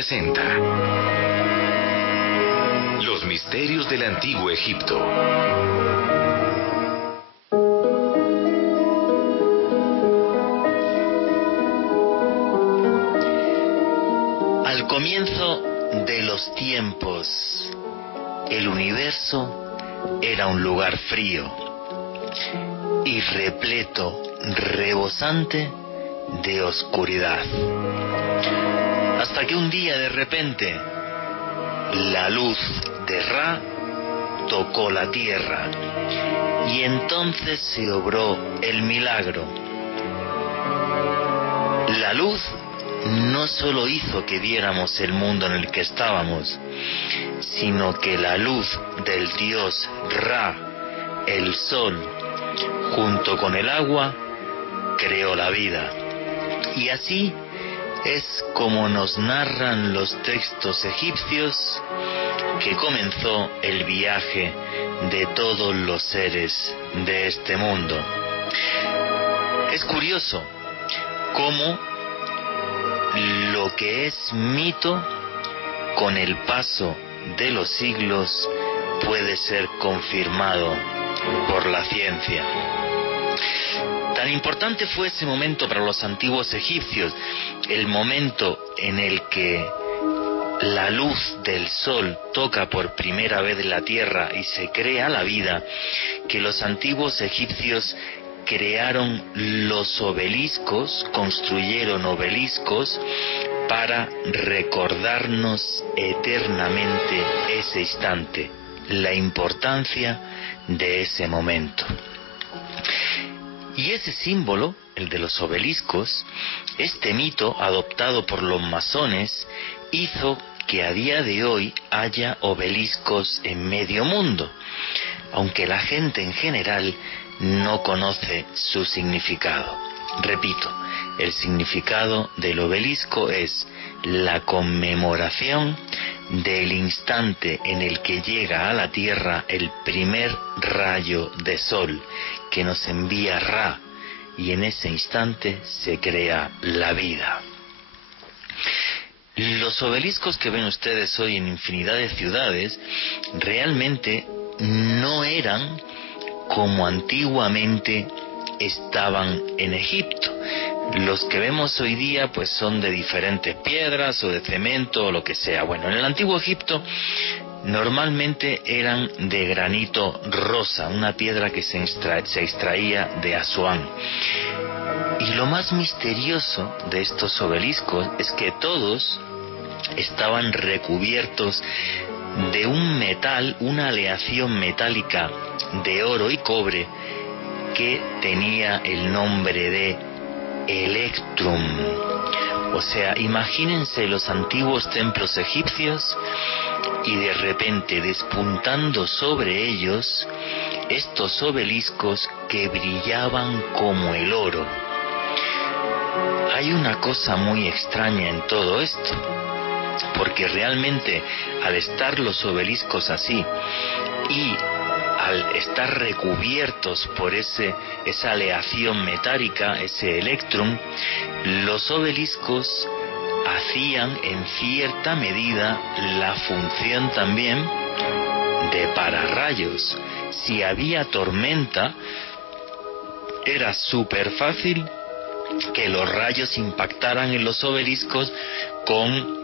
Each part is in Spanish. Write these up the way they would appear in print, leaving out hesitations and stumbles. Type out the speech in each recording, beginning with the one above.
presenta Los misterios del antiguo Egipto. Al comienzo de los tiempos, el universo era un lugar frío y repleto, rebosante de oscuridad. Hasta que un día de repente, la luz de Ra tocó la tierra y entonces se obró el milagro. La luz no solo hizo que viéramos el mundo en el que estábamos, sino que la luz del dios Ra, el sol, junto con el agua, creó la vida. Y así es como nos narran los textos egipcios que comenzó el viaje de todos los seres de este mundo. Es curioso cómo lo que es mito, con el paso de los siglos, puede ser confirmado por la ciencia. Tan importante fue ese momento para los antiguos egipcios, el momento en el que la luz del sol toca por primera vez la tierra y se crea la vida, que los antiguos egipcios crearon los obeliscos, construyeron obeliscos para recordarnos eternamente ese instante, la importancia de ese momento. Y ese símbolo, el de los obeliscos, este mito adoptado por los masones, hizo que a día de hoy haya obeliscos en medio mundo, aunque la gente en general no conoce su significado. Repito, el significado del obelisco es la conmemoración del instante en el que llega a la tierra el primer rayo de sol que nos envía Ra, y en ese instante se crea la vida. Los obeliscos que ven ustedes hoy en infinidad de ciudades realmente no eran como antiguamente estaban en Egipto. Los que vemos hoy día pues son de diferentes piedras o de cemento o lo que sea. Bueno, en el antiguo Egipto normalmente eran de granito rosa, una piedra que se extraía de Asuán. Y lo más misterioso de estos obeliscos es que todos estaban recubiertos de un metal, una aleación metálica de oro y cobre que tenía el nombre de Electrum. O sea, imagínense los antiguos templos egipcios y de repente despuntando sobre ellos estos obeliscos que brillaban como el oro. Hay una cosa muy extraña en todo esto, porque realmente al estar los obeliscos así y al estar recubiertos por esa aleación metálica, ese electrum, los obeliscos hacían en cierta medida la función también de pararrayos. Si había tormenta, era súper fácil que los rayos impactaran en los obeliscos, con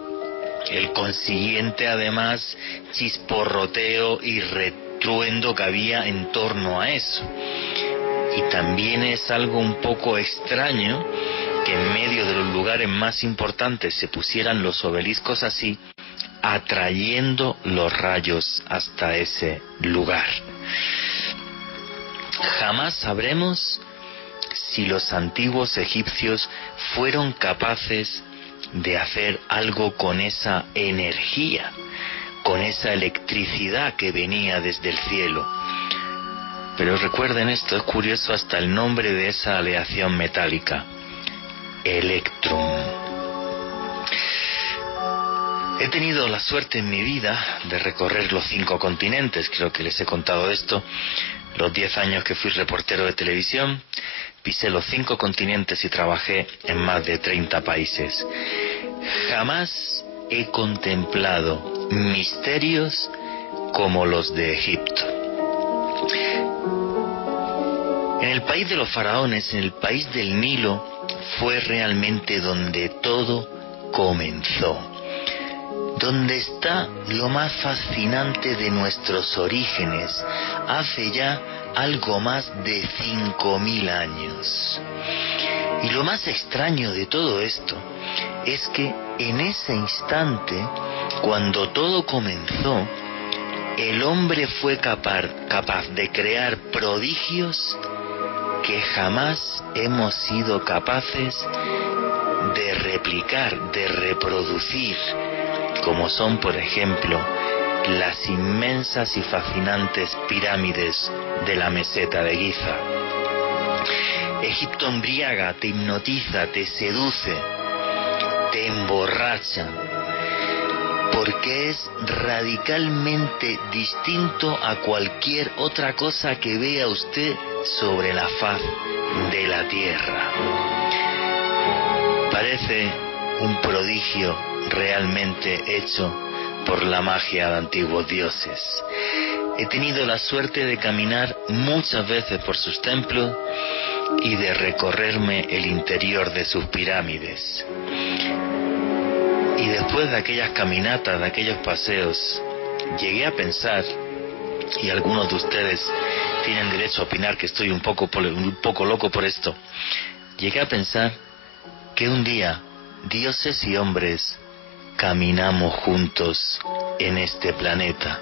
el consiguiente además chisporroteo y retruendo que había en torno a eso. Y también es algo un poco extraño que en medio de los lugares más importantes se pusieran los obeliscos así, atrayendo los rayos hasta ese lugar. Jamás sabremos si los antiguos egipcios fueron capaces de hacer algo con esa energía, con esa electricidad que venía desde el cielo. Pero recuerden esto, es curioso hasta el nombre de esa aleación metálica, Electrum. He tenido la suerte en mi vida de recorrer los 5 continentes, creo que les he contado esto, los 10 años que fui reportero de televisión, pisé los 5 continentes y trabajé en más de 30 países. Jamás he contemplado misterios como los de Egipto. En el país de los faraones, en el país del Nilo, fue realmente donde todo comenzó, donde está lo más fascinante de nuestros orígenes, hace ya algo más de 5.000 años. Y lo más extraño de todo esto es que en ese instante, cuando todo comenzó, el hombre fue capaz de crear prodigios que jamás hemos sido capaces de replicar, de reproducir, como son, por ejemplo, las inmensas y fascinantes pirámides de la meseta de Giza. Egipto embriaga, te hipnotiza, te seduce, te emborracha, porque es radicalmente distinto a cualquier otra cosa que vea usted sobre la faz de la tierra. Parece un prodigio realmente hecho por la magia de antiguos dioses. He tenido la suerte de caminar muchas veces por sus templos y de recorrerme el interior de sus pirámides. Y después de aquellas caminatas, de aquellos paseos, llegué a pensar, y algunos de ustedes tienen derecho a opinar que estoy un poco loco por esto, llegué a pensar que un día dioses y hombres caminamos juntos en este planeta,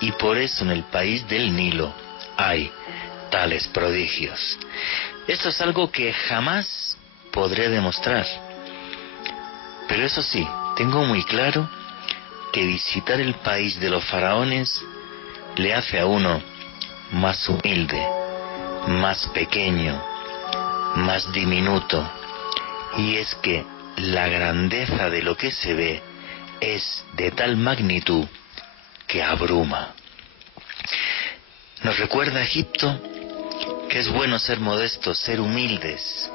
y por eso en el país del Nilo hay tales prodigios. Esto es algo que jamás podré demostrar, pero eso sí, tengo muy claro que visitar el país de los faraones le hace a uno más humilde, más pequeño, más diminuto, y es que la grandeza de lo que se ve es de tal magnitud que abruma. Nos recuerda a Egipto que es bueno ser modestos, ser humildes,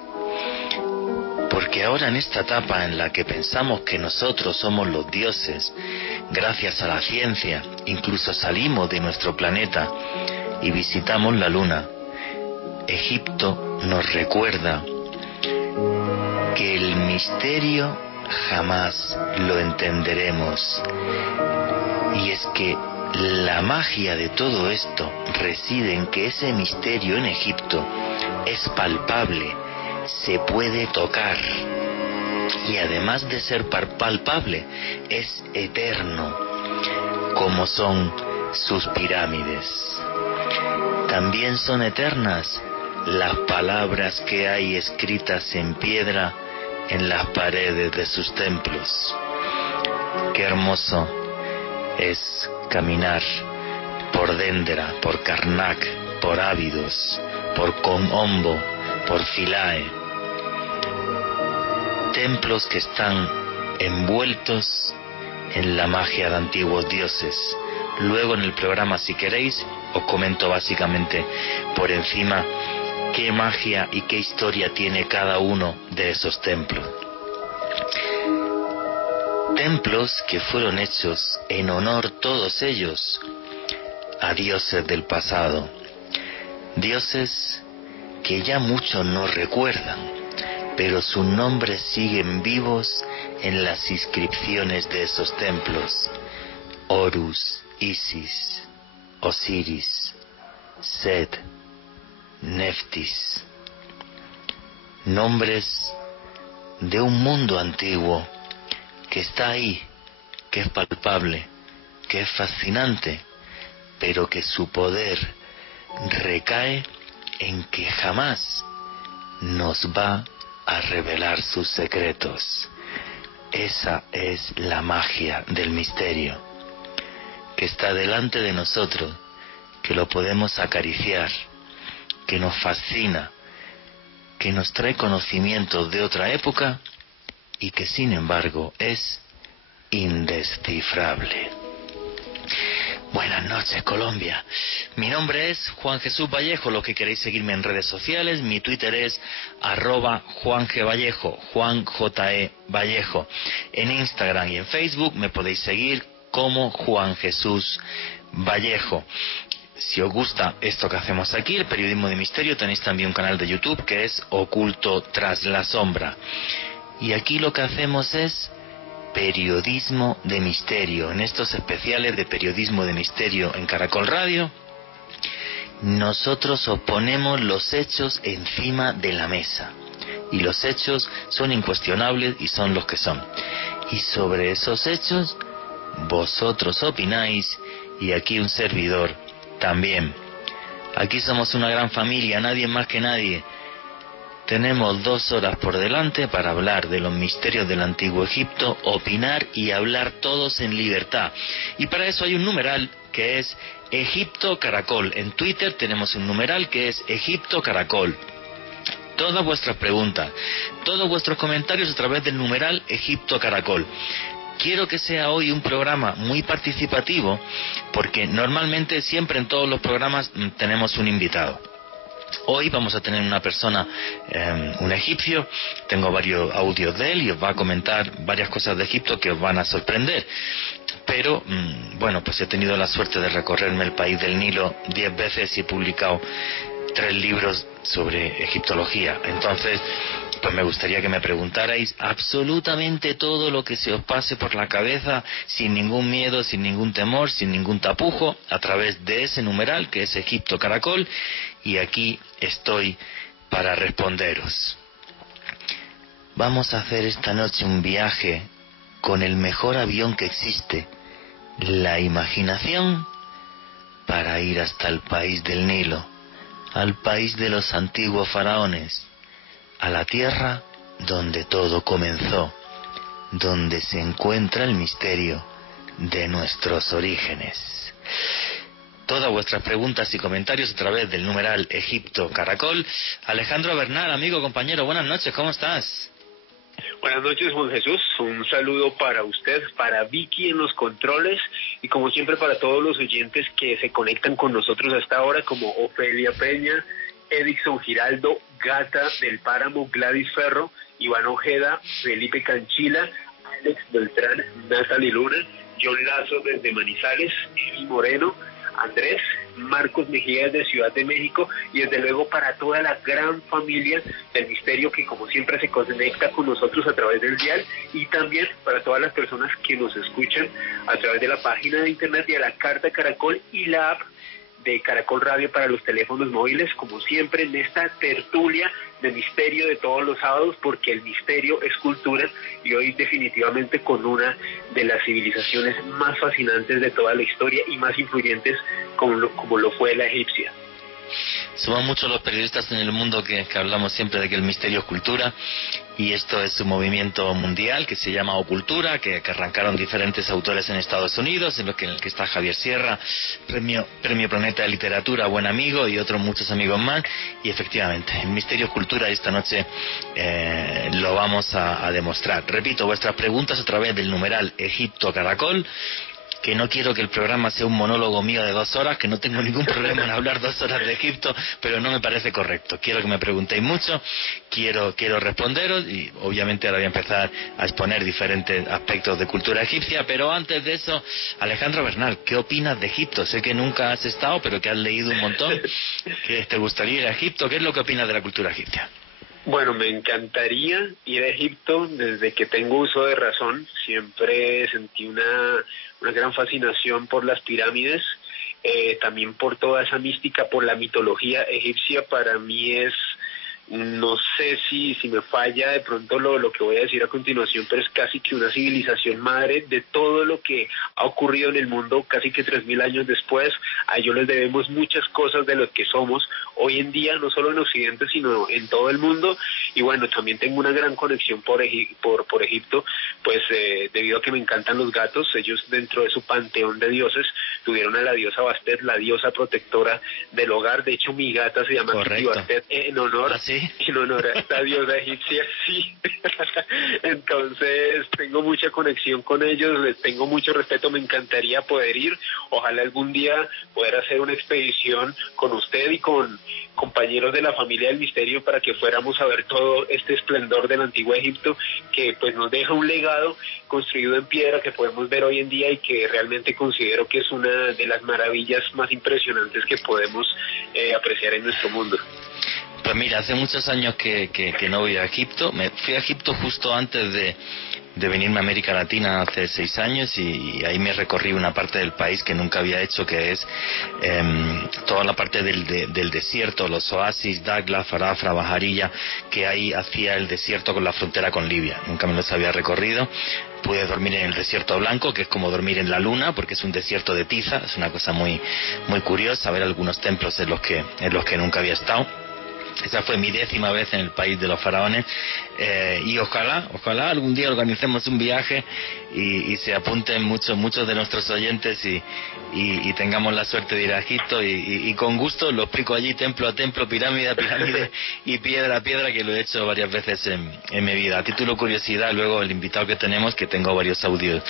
porque ahora en esta etapa en la que pensamos que nosotros somos los dioses, gracias a la ciencia, incluso salimos de nuestro planeta y visitamos la luna, Egipto nos recuerda que el misterio jamás lo entenderemos, y es que la magia de todo esto reside en que ese misterio en Egipto es palpable, se puede tocar, y además de ser palpable, es eterno, como son sus pirámides. También son eternas las palabras que hay escritas en piedra en las paredes de sus templos. Qué hermoso es caminar por Dendera, por Karnak, por Ábidos, por Kom-Ombo, por Philae. Templos que están envueltos en la magia de antiguos dioses. Luego en el programa, si queréis, os comento básicamente por encima qué magia y qué historia tiene cada uno de esos templos. Templos que fueron hechos en honor, todos ellos, a dioses del pasado. Dioses que ya muchos no recuerdan, pero sus nombres siguen vivos en las inscripciones de esos templos. Horus, Isis, Osiris, Set, Neftis. Nombres de un mundo antiguo que está ahí, que es palpable, que es fascinante, pero que su poder recae en que jamás nos va a revelar sus secretos. Esa es la magia del misterio, que está delante de nosotros, que lo podemos acariciar, que nos fascina, que nos trae conocimientos de otra época y que sin embargo es indescifrable. Buenas noches, Colombia. Mi nombre es Juan Jesús Vallejo. Los que queréis seguirme en redes sociales, mi Twitter es @JuanGVallejo, Juan J.E. Vallejo. En Instagram y en Facebook me podéis seguir como Juan Jesús Vallejo. Si os gusta esto que hacemos aquí, el periodismo de misterio, tenéis también un canal de YouTube que es Oculto tras la sombra. Y aquí lo que hacemos es periodismo de misterio. En estos especiales de periodismo de misterio en Caracol Radio, nosotros os ponemos los hechos encima de la mesa. Y los hechos son incuestionables y son los que son. Y sobre esos hechos, vosotros opináis y aquí un servidor también. Aquí somos una gran familia, nadie más que nadie. Tenemos 2 horas por delante para hablar de los misterios del Antiguo Egipto, opinar y hablar todos en libertad. Y para eso hay un numeral que es Egipto Caracol. En Twitter tenemos un numeral que es Egipto Caracol. Todas vuestras preguntas, todos vuestros comentarios a través del numeral Egipto Caracol. Quiero que sea hoy un programa muy participativo, porque normalmente siempre en todos los programas tenemos un invitado. Hoy vamos a tener una persona, un egipcio. Tengo varios audios de él y os va a comentar varias cosas de Egipto que os van a sorprender. Pero, bueno, pues he tenido la suerte de recorrerme el país del Nilo 10 veces y he publicado 3 libros sobre egiptología. Entonces, pues me gustaría que me preguntarais absolutamente todo lo que se os pase por la cabeza, sin ningún miedo, sin ningún temor, sin ningún tapujo, a través de ese numeral que es Egipto Caracol, y aquí estoy para responderos. Vamos a hacer esta noche un viaje con el mejor avión que existe, la imaginación, para ir hasta el país del Nilo, al país de los antiguos faraones, a la tierra donde todo comenzó, donde se encuentra el misterio de nuestros orígenes. Todas vuestras preguntas y comentarios a través del numeral Egipto Caracol. Alejandro Bernal, amigo, compañero, buenas noches, ¿cómo estás? Buenas noches, Juan Jesús. Un saludo para usted, para Vicky en los controles y como siempre para todos los oyentes que se conectan con nosotros hasta ahora, como Ofelia Peña, Edison Giraldo, Gata del Páramo, Gladys Ferro, Iván Ojeda, Felipe Canchila, Alex Beltrán, Natalie Luna, John Lazo desde Manizales, Evi Moreno, Andrés, Marcos Mejía de Ciudad de México y desde luego para toda la gran familia del misterio que como siempre se conecta con nosotros a través del dial y también para todas las personas que nos escuchan a través de la página de internet y a la Carta Caracol y la app de Caracol Radio para los teléfonos móviles, como siempre en esta tertulia de misterio de todos los sábados, porque el misterio es cultura y hoy definitivamente con una de las civilizaciones más fascinantes de toda la historia y más influyentes como lo fue la egipcia. Somos muchos los periodistas en el mundo que hablamos siempre de que el misterio es cultura, y esto es un movimiento mundial que se llama Ocultura, que arrancaron diferentes autores en Estados Unidos, en el que está Javier Sierra, premio Planeta de Literatura, buen amigo, y otros muchos amigos más, y efectivamente, el misterio es cultura, y esta noche lo vamos a demostrar. Repito, vuestras preguntas a través del numeral Egipto Caracol, que no quiero que el programa sea un monólogo mío de 2 horas, que no tengo ningún problema en hablar 2 horas de Egipto, pero no me parece correcto. Quiero que me preguntéis mucho, quiero responderos, y obviamente ahora voy a empezar a exponer diferentes aspectos de cultura egipcia, pero antes de eso, Alejandro Bernal, ¿qué opinas de Egipto? Sé que nunca has estado, pero que has leído un montón, que te gustaría ir a Egipto. ¿Qué es lo que opinas de la cultura egipcia? Bueno, me encantaría ir a Egipto desde que tengo uso de razón. Siempre sentí una gran fascinación por las pirámides, también por toda esa mística, por la mitología egipcia. Para mí es, no sé si me falla de pronto lo que voy a decir a continuación, pero es casi que una civilización madre de todo lo que ha ocurrido en el mundo casi que 3000 años después. A ellos les debemos muchas cosas de lo que somos hoy en día, no solo en Occidente, sino en todo el mundo. Y bueno, también tengo una gran conexión por Egipto, pues debido a que me encantan los gatos. Ellos, dentro de su panteón de dioses, tuvieron a la diosa Bastet, la diosa protectora del hogar. De hecho, mi gata se llama Kitty Bastet en honor ¿Sí? En honor a esta diosa egipcia, sí. Entonces tengo mucha conexión con ellos, les tengo mucho respeto, me encantaría poder ir, ojalá algún día poder hacer una expedición con usted y con compañeros de la familia del misterio para que fuéramos a ver todo este esplendor del antiguo Egipto, que pues nos deja un legado construido en piedra que podemos ver hoy en día y que realmente considero que es una de las maravillas más impresionantes que podemos apreciar en nuestro mundo. Pues mira, hace muchos años que no voy a Egipto. Me fui a Egipto justo antes de venirme a América Latina hace 6 años y ahí me recorrí una parte del país que nunca había hecho, que es toda la parte del desierto, los oasis, Dakhla, Farafra, Bajarilla, que hay hacia el desierto con la frontera con Libia. Nunca me los había recorrido. Pude dormir en el desierto blanco, que es como dormir en la luna, porque es un desierto de tiza. Es una cosa muy muy curiosa, ver algunos templos en los que nunca había estado. Esa fue mi 10ª vez en el país de los faraones, y ojalá algún día organicemos un viaje y se apunten muchos de nuestros oyentes y tengamos la suerte de ir a Egipto y con gusto lo explico allí templo a templo, pirámide a pirámide y piedra a piedra, que lo he hecho varias veces en mi vida. A título de curiosidad, luego el invitado que tenemos, que tengo varios audios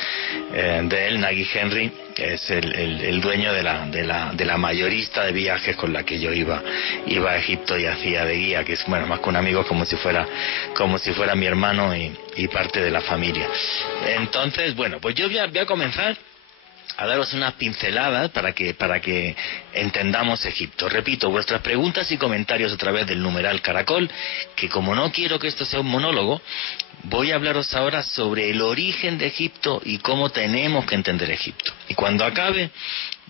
de él, Nagy Henry, que es el dueño de la mayorista de viajes con la que yo iba a Egipto y hacía de guía, que es bueno, más que un amigo, como si fuera mi hermano y parte de la familia. Entonces, bueno, pues yo voy a comenzar a daros unas pinceladas para que entendamos Egipto. Repito, vuestras preguntas y comentarios a través del numeral Caracol, que como no quiero que esto sea un monólogo, voy a hablaros ahora sobre el origen de Egipto y cómo tenemos que entender Egipto. Y cuando acabe,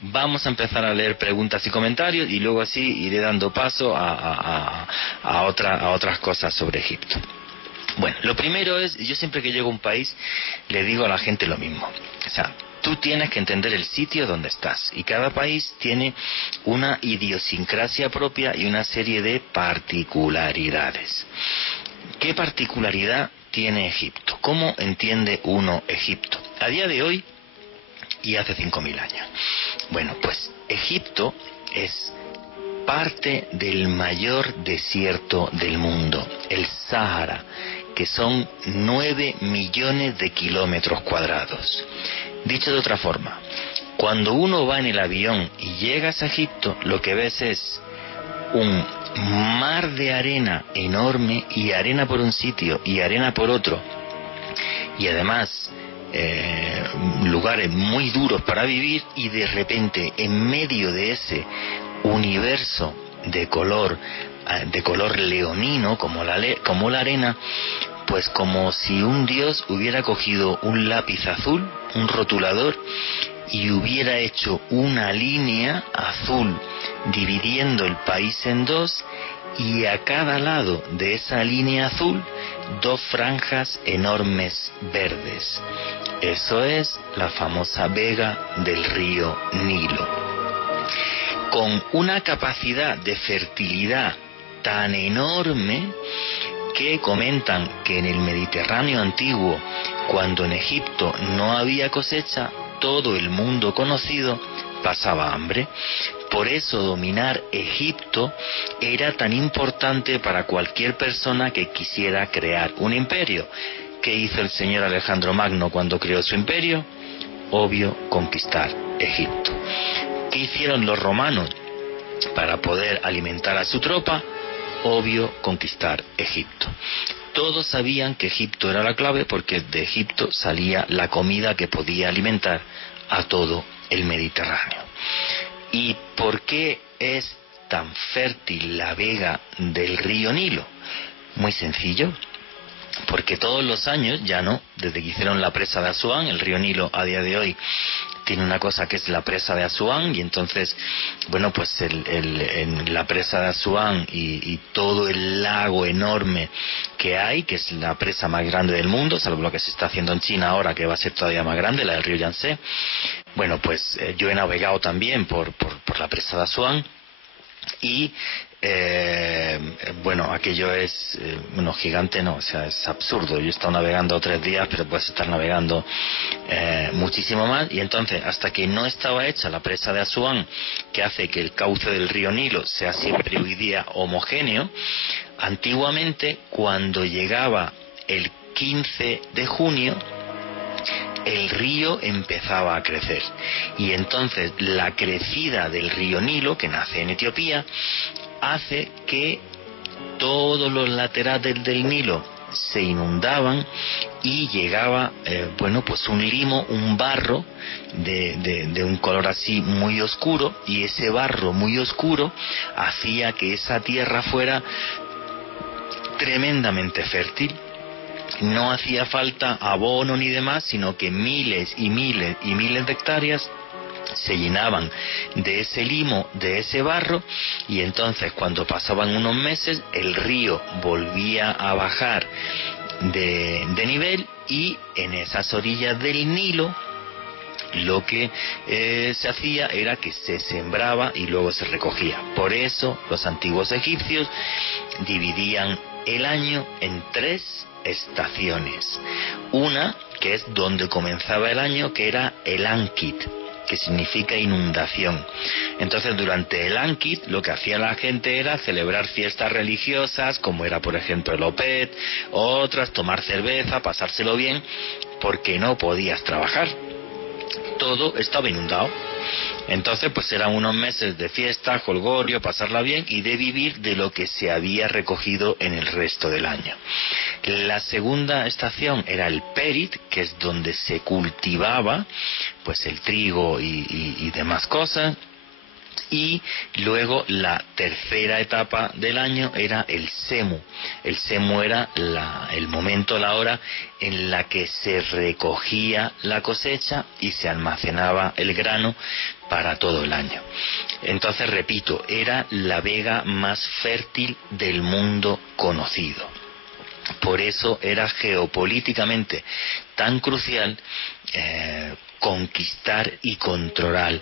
vamos a empezar a leer preguntas y comentarios y luego así iré dando paso a otras cosas sobre Egipto. Bueno, lo primero es, yo siempre que llego a un país le digo a la gente lo mismo. O sea, tú tienes que entender el sitio donde estás y cada país tiene una idiosincrasia propia y una serie de particularidades. ¿Qué particularidad tiene Egipto? ¿Cómo entiende uno Egipto? A día de hoy y hace 5.000 años. Bueno, pues Egipto es parte del mayor desierto del mundo, el Sáhara, que son 9 millones de kilómetros cuadrados. Dicho de otra forma, cuando uno va en el avión y llegas a Egipto, lo que ves es un mar de arena enorme, y arena por un sitio y arena por otro, y además lugares muy duros para vivir, y de repente en medio de ese universo de color leonino como la arena, pues como si un dios hubiera cogido un lápiz azul, un rotulador, y hubiera hecho una línea azul dividiendo el país en dos, y a cada lado de esa línea azul 2 franjas enormes verdes. Eso es la famosa vega del río Nilo, con una capacidad de fertilidad tan enorme que comentan que en el Mediterráneo antiguo, cuando en Egipto no había cosecha, todo el mundo conocido pasaba hambre. Por eso dominar Egipto era tan importante para cualquier persona que quisiera crear un imperio. ¿Qué hizo el señor Alejandro Magno cuando creó su imperio? Obvio, conquistar Egipto. ¿Qué hicieron los romanos para poder alimentar a su tropa? Obvio, conquistar Egipto. Todos sabían que Egipto era la clave porque de Egipto salía la comida que podía alimentar a todo el Mediterráneo. ¿Y por qué es tan fértil la vega del río Nilo? Muy sencillo. Porque todos los años, ya no, desde que hicieron la presa de Asuán, el río Nilo a día de hoy tiene una cosa que es la presa de Asuán, y entonces, bueno, pues en la presa de Asuán y todo el lago enorme que hay, que es la presa más grande del mundo, salvo lo que se está haciendo en China ahora, que va a ser todavía más grande, la del río Yangtze. Bueno, pues yo he navegado también por la presa de Asuán, y Bueno, aquello es, bueno, gigante no, o sea, es absurdo. Yo he estado navegando 3 días, pero puedes estar navegando muchísimo más. Y entonces, hasta que no estaba hecha la presa de Asuán, que hace que el cauce del río Nilo sea siempre hoy día homogéneo, antiguamente, cuando llegaba el 15 de junio, el río empezaba a crecer, y entonces la crecida del río Nilo, que nace en Etiopía, hace que todos los laterales del Nilo se inundaban y llegaba, bueno, pues un limo, un barro de un color así muy oscuro, y ese barro muy oscuro hacía que esa tierra fuera tremendamente fértil. No hacía falta abono ni demás, sino que miles y miles y miles de hectáreas se llenaban de ese limo, de ese barro, y entonces cuando pasaban unos meses el río volvía a bajar de nivel, y en esas orillas del Nilo lo que se hacía era que se sembraba y luego se recogía. Por eso los antiguos egipcios dividían el año en 3 estaciones. Una, que es donde comenzaba el año, que era el Ankit, que significa inundación. Entonces, durante el Ankit lo que hacía la gente era celebrar fiestas religiosas, como era por ejemplo el Opet, otras, tomar cerveza, pasárselo bien, porque no podías trabajar. Todo estaba inundado. Entonces, pues eran unos meses de fiesta, jolgorio, pasarla bien y de vivir de lo que se había recogido en el resto del año. La segunda estación era el Perit, que es donde se cultivaba pues el trigo y demás cosas. Y luego la tercera etapa del año era el Semu. El Semu era el momento, la hora en la que se recogía la cosecha y se almacenaba el grano para todo el año. Entonces, repito, era la vega más fértil del mundo conocido. Por eso era geopolíticamente tan crucial conquistar y controlar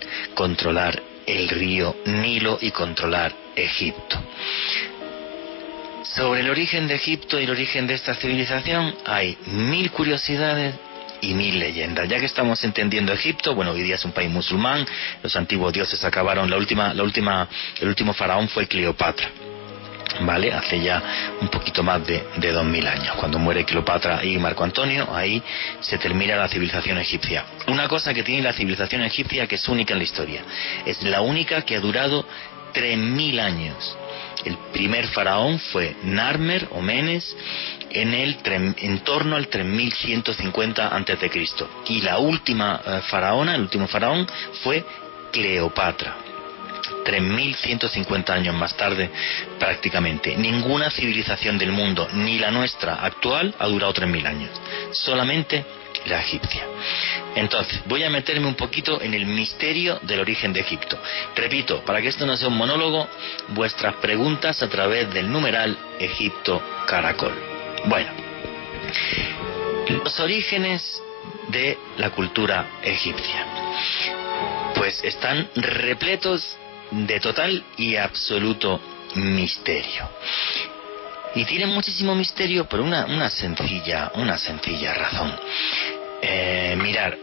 el río Nilo y controlar Egipto. Sobre el origen de Egipto y el origen de esta civilización hay 1000 curiosidades y 1000 leyendas. Ya que estamos entendiendo Egipto, bueno, hoy día es un país musulmán, los antiguos dioses acabaron, el último faraón fue Cleopatra, ¿vale? Hace ya un poquito más de 2000 años. Cuando muere Cleopatra y Marco Antonio, ahí se termina la civilización egipcia. Una cosa que tiene la civilización egipcia que es única en la historia, es la única que ha durado 3000 años. El primer faraón fue Narmer o Menes en torno al 3150 a.C. y la última faraona, el último faraón fue Cleopatra. 3150 años más tarde prácticamente. Ninguna civilización del mundo, ni la nuestra actual, ha durado 3000 años. Solamente la egipcia. Entonces, voy a meterme un poquito en el misterio del origen de Egipto. Repito, para que esto no sea un monólogo, vuestras preguntas a través del numeral Egipto Caracol. Bueno, los orígenes de la cultura egipcia pues están repletos de total y absoluto misterio. Y tienen muchísimo misterio por una sencilla razón. Mirar,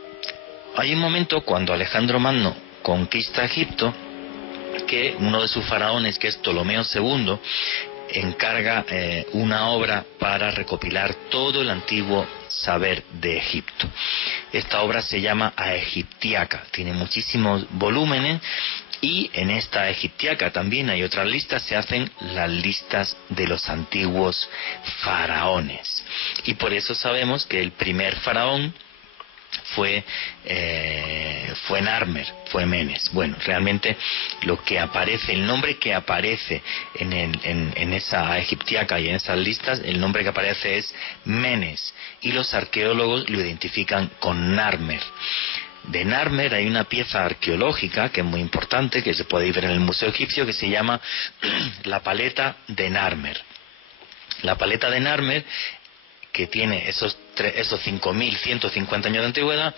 hay un momento cuando Alejandro Magno conquista Egipto que uno de sus faraones, que es Ptolomeo II, encarga una obra para recopilar todo el antiguo saber de Egipto. Esta obra se llama Aegyptiaca, tiene muchísimos volúmenes, y en esta Aegyptiaca también hay otras listas, se hacen las listas de los antiguos faraones. Y por eso sabemos que el primer faraón fue Narmer, fue Menes. Bueno, realmente lo que aparece, el nombre que aparece en esa Aegyptiaca y en esas listas, el nombre que aparece es Menes, y los arqueólogos lo identifican con Narmer. De Narmer hay una pieza arqueológica que es muy importante, que se puede ver en el Museo Egipcio, que se llama la paleta de Narmer. La paleta de Narmer, que tiene esos 5.150 años de antigüedad,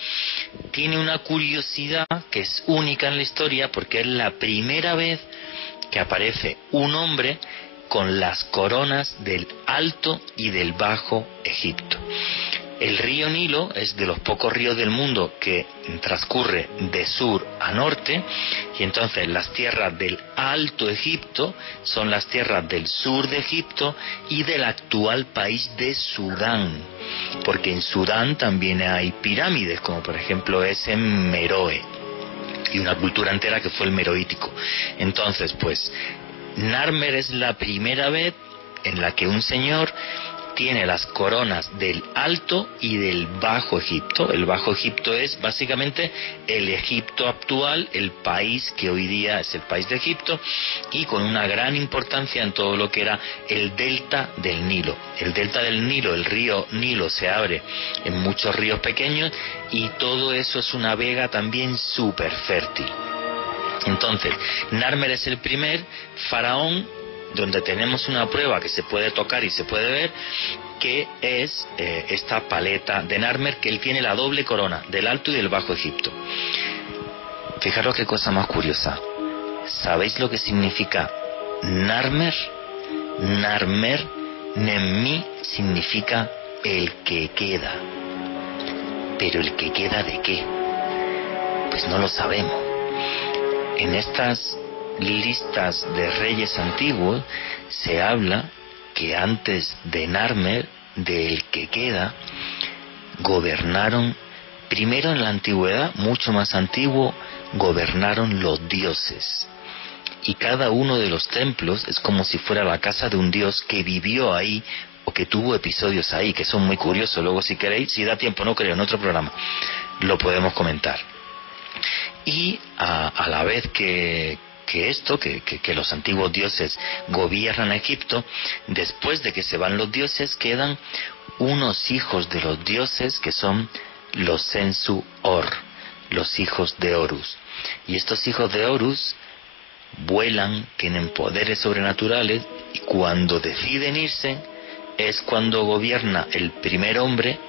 tiene una curiosidad que es única en la historia, porque es la primera vez que aparece un hombre con las coronas del Alto y del Bajo Egipto. El río Nilo es de los pocos ríos del mundo que transcurre de sur a norte, y entonces las tierras del Alto Egipto son las tierras del sur de Egipto y del actual país de Sudán, porque en Sudán también hay pirámides, como por ejemplo es en Meroe, y una cultura entera que fue el Meroítico. Entonces, pues, Narmer es la primera vez en la que un señor tiene las coronas del Alto y del Bajo Egipto. El Bajo Egipto es básicamente el Egipto actual, el país que hoy día es el país de Egipto, y con una gran importancia en todo lo que era el delta del Nilo. El delta del Nilo, el río Nilo se abre en muchos ríos pequeños, y todo eso es una vega también súper fértil. Entonces, Narmer es el primer faraón donde tenemos una prueba que se puede tocar y se puede ver, que es esta paleta de Narmer, que él tiene la doble corona del Alto y del Bajo Egipto. Fijaros qué cosa más curiosa. ¿Sabéis lo que significa Narmer? Narmer, Nemmi, significa el que queda. ¿Pero el que queda de qué? Pues no lo sabemos. En estas listas de reyes antiguos se habla que antes de Narmer, del que queda, gobernaron, primero en la antigüedad, mucho más antiguo, gobernaron los dioses. Y cada uno de los templos es como si fuera la casa de un dios que vivió ahí o que tuvo episodios ahí, que son muy curiosos. Luego, si queréis, si da tiempo, no creo, en otro programa lo podemos comentar. Y a la vez que los antiguos dioses gobiernan Egipto, después de que se van los dioses, quedan unos hijos de los dioses que son los Sensu-Or, los hijos de Horus. Y estos hijos de Horus vuelan, tienen poderes sobrenaturales, y cuando deciden irse es cuando gobierna el primer hombre,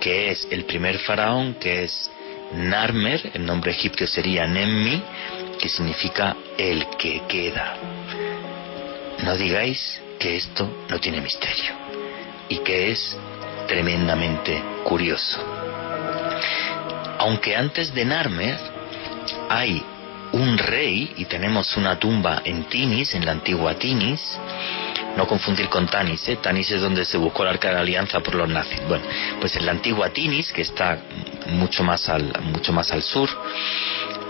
que es el primer faraón, que es Narmer. El nombre egipcio sería Nemmi, que significa el que queda. No digáis que esto no tiene misterio y que es tremendamente curioso. Aunque antes de Narmer hay un rey, y tenemos una tumba en Tinis, en la antigua Tinis, no confundir con Tanis, Tanis es donde se buscó el Arca de la Alianza por los nazis. Bueno, pues en la antigua Tinis, que está mucho más al sur,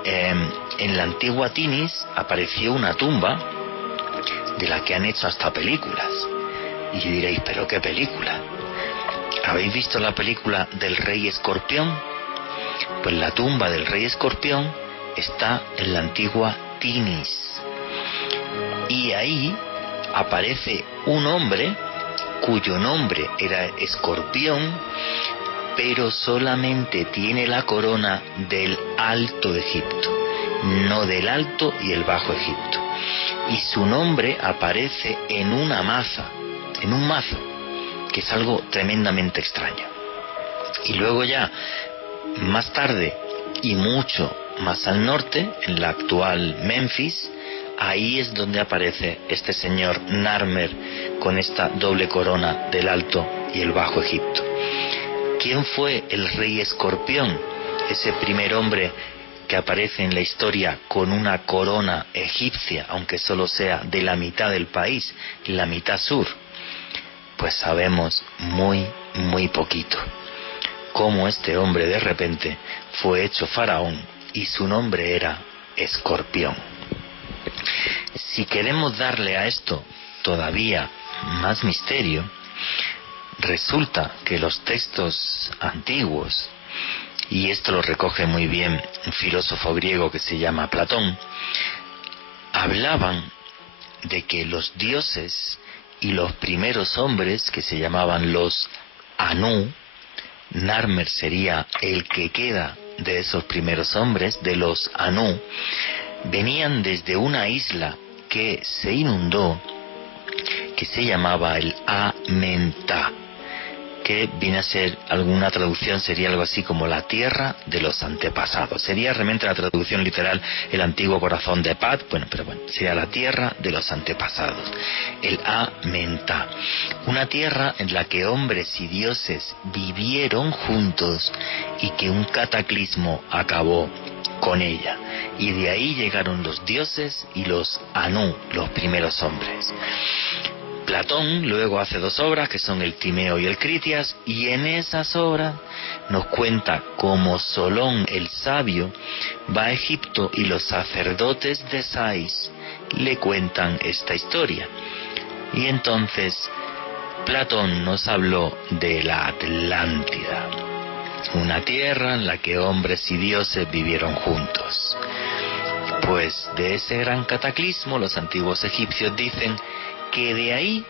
en la antigua Tinis apareció una tumba de la que han hecho hasta películas. Y diréis, ¿pero qué película? ¿Habéis visto la película del Rey Escorpión? Pues la tumba del Rey Escorpión está en la antigua Tinis. Y ahí aparece un hombre cuyo nombre era Escorpión, pero solamente tiene la corona del Alto Egipto, no del Alto y el Bajo Egipto. Y su nombre aparece en una maza, en un mazo, que es algo tremendamente extraño. Y luego ya, más tarde y mucho más al norte, en la actual Memphis, ahí es donde aparece este señor Narmer con esta doble corona del Alto y el Bajo Egipto. ¿Quién fue el rey Escorpión? Ese primer hombre que aparece en la historia con una corona egipcia, aunque solo sea de la mitad del país, la mitad sur. Pues sabemos muy poquito. Cómo este hombre de repente fue hecho faraón y su nombre era Escorpión. Si queremos darle a esto todavía más misterio, resulta que los textos antiguos, y esto lo recoge muy bien un filósofo griego que se llama Platón, hablaban de que los dioses y los primeros hombres, que se llamaban los Anu, Narmer sería el que queda de esos primeros hombres, de los Anu, venían desde una isla que se inundó, que se llamaba el Amenta, que viene a ser, alguna traducción sería algo así como la tierra de los antepasados. Sería realmente la traducción literal el antiguo corazón de Pad, pero bueno, sería la tierra de los antepasados. El Amenta, una tierra en la que hombres y dioses vivieron juntos y que un cataclismo acabó con ella. Y de ahí llegaron los dioses y los Anu, los primeros hombres. Platón luego hace 2 obras que son el Timeo y el Critias, y en esas obras nos cuenta cómo Solón el sabio va a Egipto y los sacerdotes de Sais le cuentan esta historia. Y entonces Platón nos habló de la Atlántida, una tierra en la que hombres y dioses vivieron juntos. Pues de ese gran cataclismo los antiguos egipcios dicen que de ahí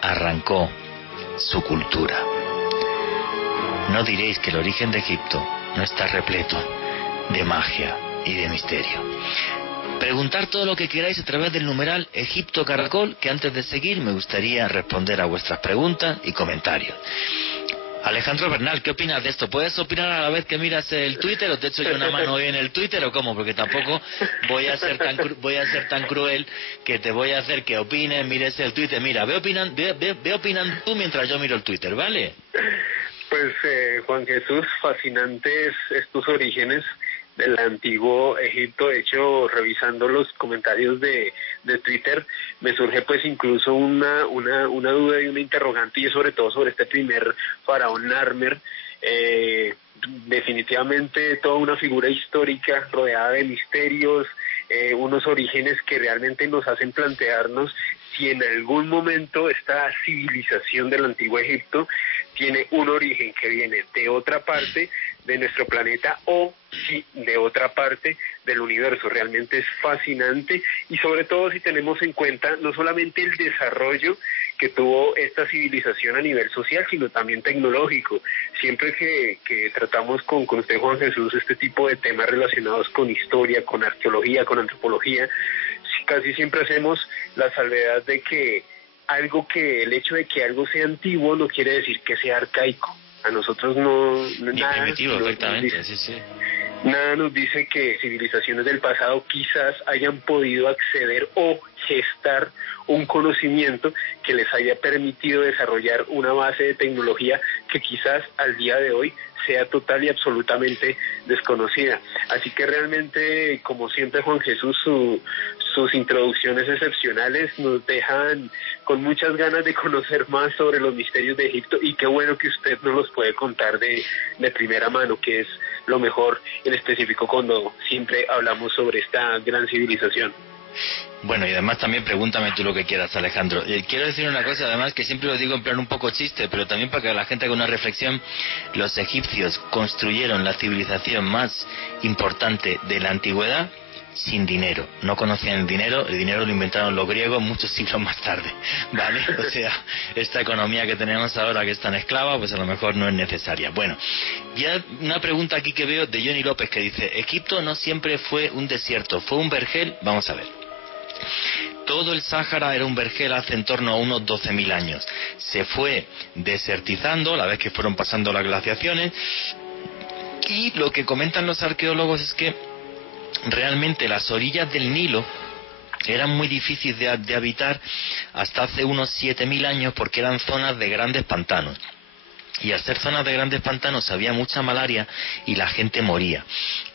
arrancó su cultura. No diréis que el origen de Egipto no está repleto de magia y de misterio. Preguntar todo lo que queráis a través del numeral Egipto Caracol, que antes de seguir me gustaría responder a vuestras preguntas y comentarios. Alejandro Bernal, ¿qué opinas de esto? ¿Puedes opinar a la vez que miras el Twitter o te echo yo una mano hoy en el Twitter o cómo? Porque tampoco voy a ser tan cruel que te voy a hacer que opines, mires el Twitter. Mira, ve opinando tú mientras yo miro el Twitter, ¿vale? Pues Juan Jesús, fascinantes estos orígenes del antiguo Egipto. De hecho, revisando los comentarios de Twitter, me surge pues incluso una duda y una interrogante, y sobre todo sobre este primer faraón Narmer. Definitivamente toda una figura histórica rodeada de misterios, unos orígenes que realmente nos hacen plantearnos si en algún momento esta civilización del antiguo Egipto tiene un origen que viene de otra parte de nuestro planeta o si de otra parte del universo. Realmente es fascinante, y sobre todo si tenemos en cuenta no solamente el desarrollo que tuvo esta civilización a nivel social, sino también tecnológico. Siempre que tratamos con usted, Juan Jesús, este tipo de temas relacionados con historia, con arqueología, con antropología, casi siempre hacemos la salvedad de que el hecho de que algo sea antiguo no quiere decir que sea arcaico. A nosotros nada primitivo, exactamente, sí. Nada nos dice que civilizaciones del pasado quizás hayan podido acceder o gestar un conocimiento que les haya permitido desarrollar una base de tecnología que quizás al día de hoy sea total y absolutamente desconocida. Así que realmente, como siempre, Juan Jesús, sus introducciones excepcionales nos dejan con muchas ganas de conocer más sobre los misterios de Egipto, y qué bueno que usted nos los puede contar de primera mano, que es lo mejor, en específico cuando siempre hablamos sobre esta gran civilización. Bueno, y además también pregúntame tú lo que quieras, Alejandro. Quiero decir una cosa, además, que siempre lo digo en plan un poco chiste, pero también para que la gente haga una reflexión. Los egipcios construyeron la civilización más importante de la antigüedad sin dinero. No conocían el dinero lo inventaron los griegos muchos siglos más tarde, ¿vale? O sea, esta economía que tenemos ahora, que es tan esclava, pues a lo mejor no es necesaria. Bueno, ya una pregunta aquí que veo de Johnny López, que dice: Egipto no siempre fue un desierto, fue un vergel. Vamos a ver. Todo el Sáhara era un vergel hace en torno a unos 12.000 años. Se fue desertizando a la vez que fueron pasando las glaciaciones, y lo que comentan los arqueólogos es que realmente las orillas del Nilo eran muy difíciles de habitar hasta hace unos 7.000 años, porque eran zonas de grandes pantanos. Y al ser zonas de grandes pantanos había mucha malaria y la gente moría.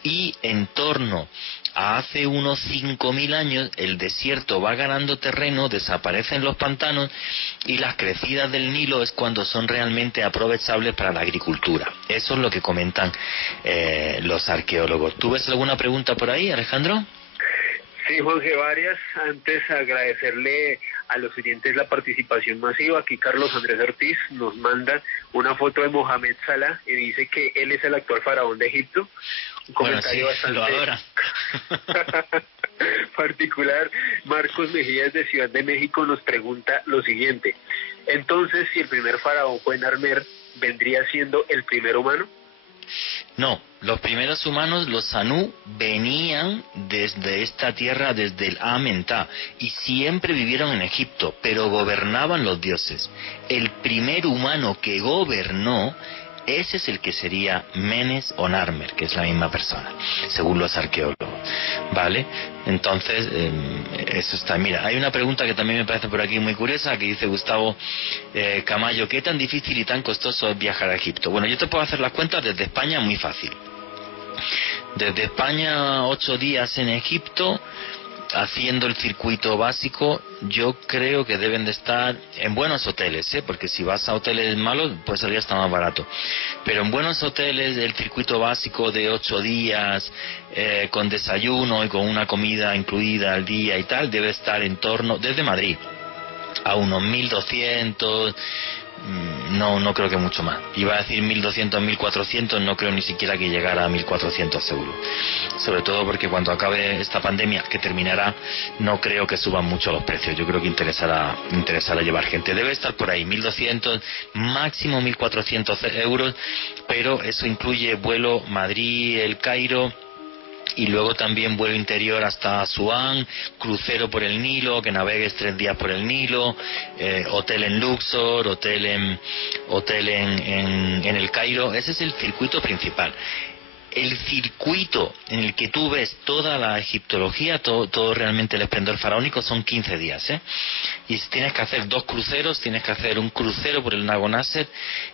Y en torno a hace unos 5.000 años el desierto va ganando terreno, desaparecen los pantanos, y las crecidas del Nilo es cuando son realmente aprovechables para la agricultura. Eso es lo que comentan los arqueólogos. ¿Tú ves alguna pregunta por ahí, Alejandro? Sí, Jorge, varias. Antes, agradecerle a los oyentes la participación masiva. Aquí Carlos Andrés Ortiz nos manda una foto de Mohamed Salah y dice que él es el actual faraón de Egipto. Un comentario bastante lo adora. particular. Marcos Mejías, de Ciudad de México, nos pregunta lo siguiente: entonces, si el primer faraón fue Narmer, ¿vendría siendo el primer humano? No, los primeros humanos, los Anu, venían desde esta tierra, desde el Amená, y siempre vivieron en Egipto, pero gobernaban los dioses. El primer humano que gobernó, ese es el que sería Menes o Narmer, que es la misma persona, según los arqueólogos. ¿Vale? Entonces, eso está. Mira, hay una pregunta que también me parece por aquí muy curiosa, que dice Gustavo Camayo: ¿qué tan difícil y tan costoso es viajar a Egipto? Bueno, yo te puedo hacer las cuentas desde España, muy fácil. Desde España, 8 días en Egipto, haciendo el circuito básico, yo creo que deben de estar en buenos hoteles, porque si vas a hoteles malos, pues salir hasta más barato. Pero en buenos hoteles, el circuito básico de 8 días, con desayuno y con una comida incluida al día y tal, debe estar en torno, desde Madrid, a unos 1.200. No creo que mucho más. Iba a decir 1.200, 1.400, no creo ni siquiera que llegara a 1.400 seguro. Sobre todo porque cuando acabe esta pandemia, que terminará, no creo que suban mucho los precios. Yo creo que interesará llevar gente. Debe estar por ahí, 1.200, máximo 1.400 euros, pero eso incluye vuelo Madrid-El Cairo, y luego también vuelo interior hasta Asuán, crucero por el Nilo, que navegues 3 días por el Nilo, hotel en Luxor, hotel en El Cairo. Ese es el circuito principal. El circuito en el que tú ves toda la egiptología, todo realmente el esplendor faraónico, son 15 días, y tienes que hacer 2 cruceros, tienes que hacer un crucero por el Lago Nasser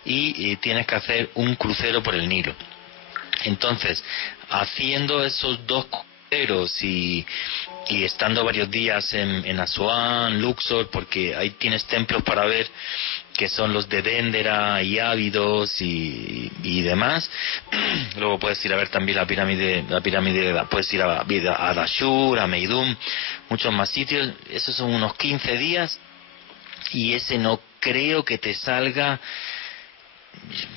y tienes que hacer un crucero por el Nilo. Entonces, haciendo esos 2 cruceros y estando varios días en Asuán, Luxor, porque ahí tienes templos para ver, que son los de Dendera y Ábidos y demás. Luego puedes ir a ver también la pirámide, puedes ir a Dashur, a Meidum, muchos más sitios. Esos son unos 15 días, y ese no creo que te salga.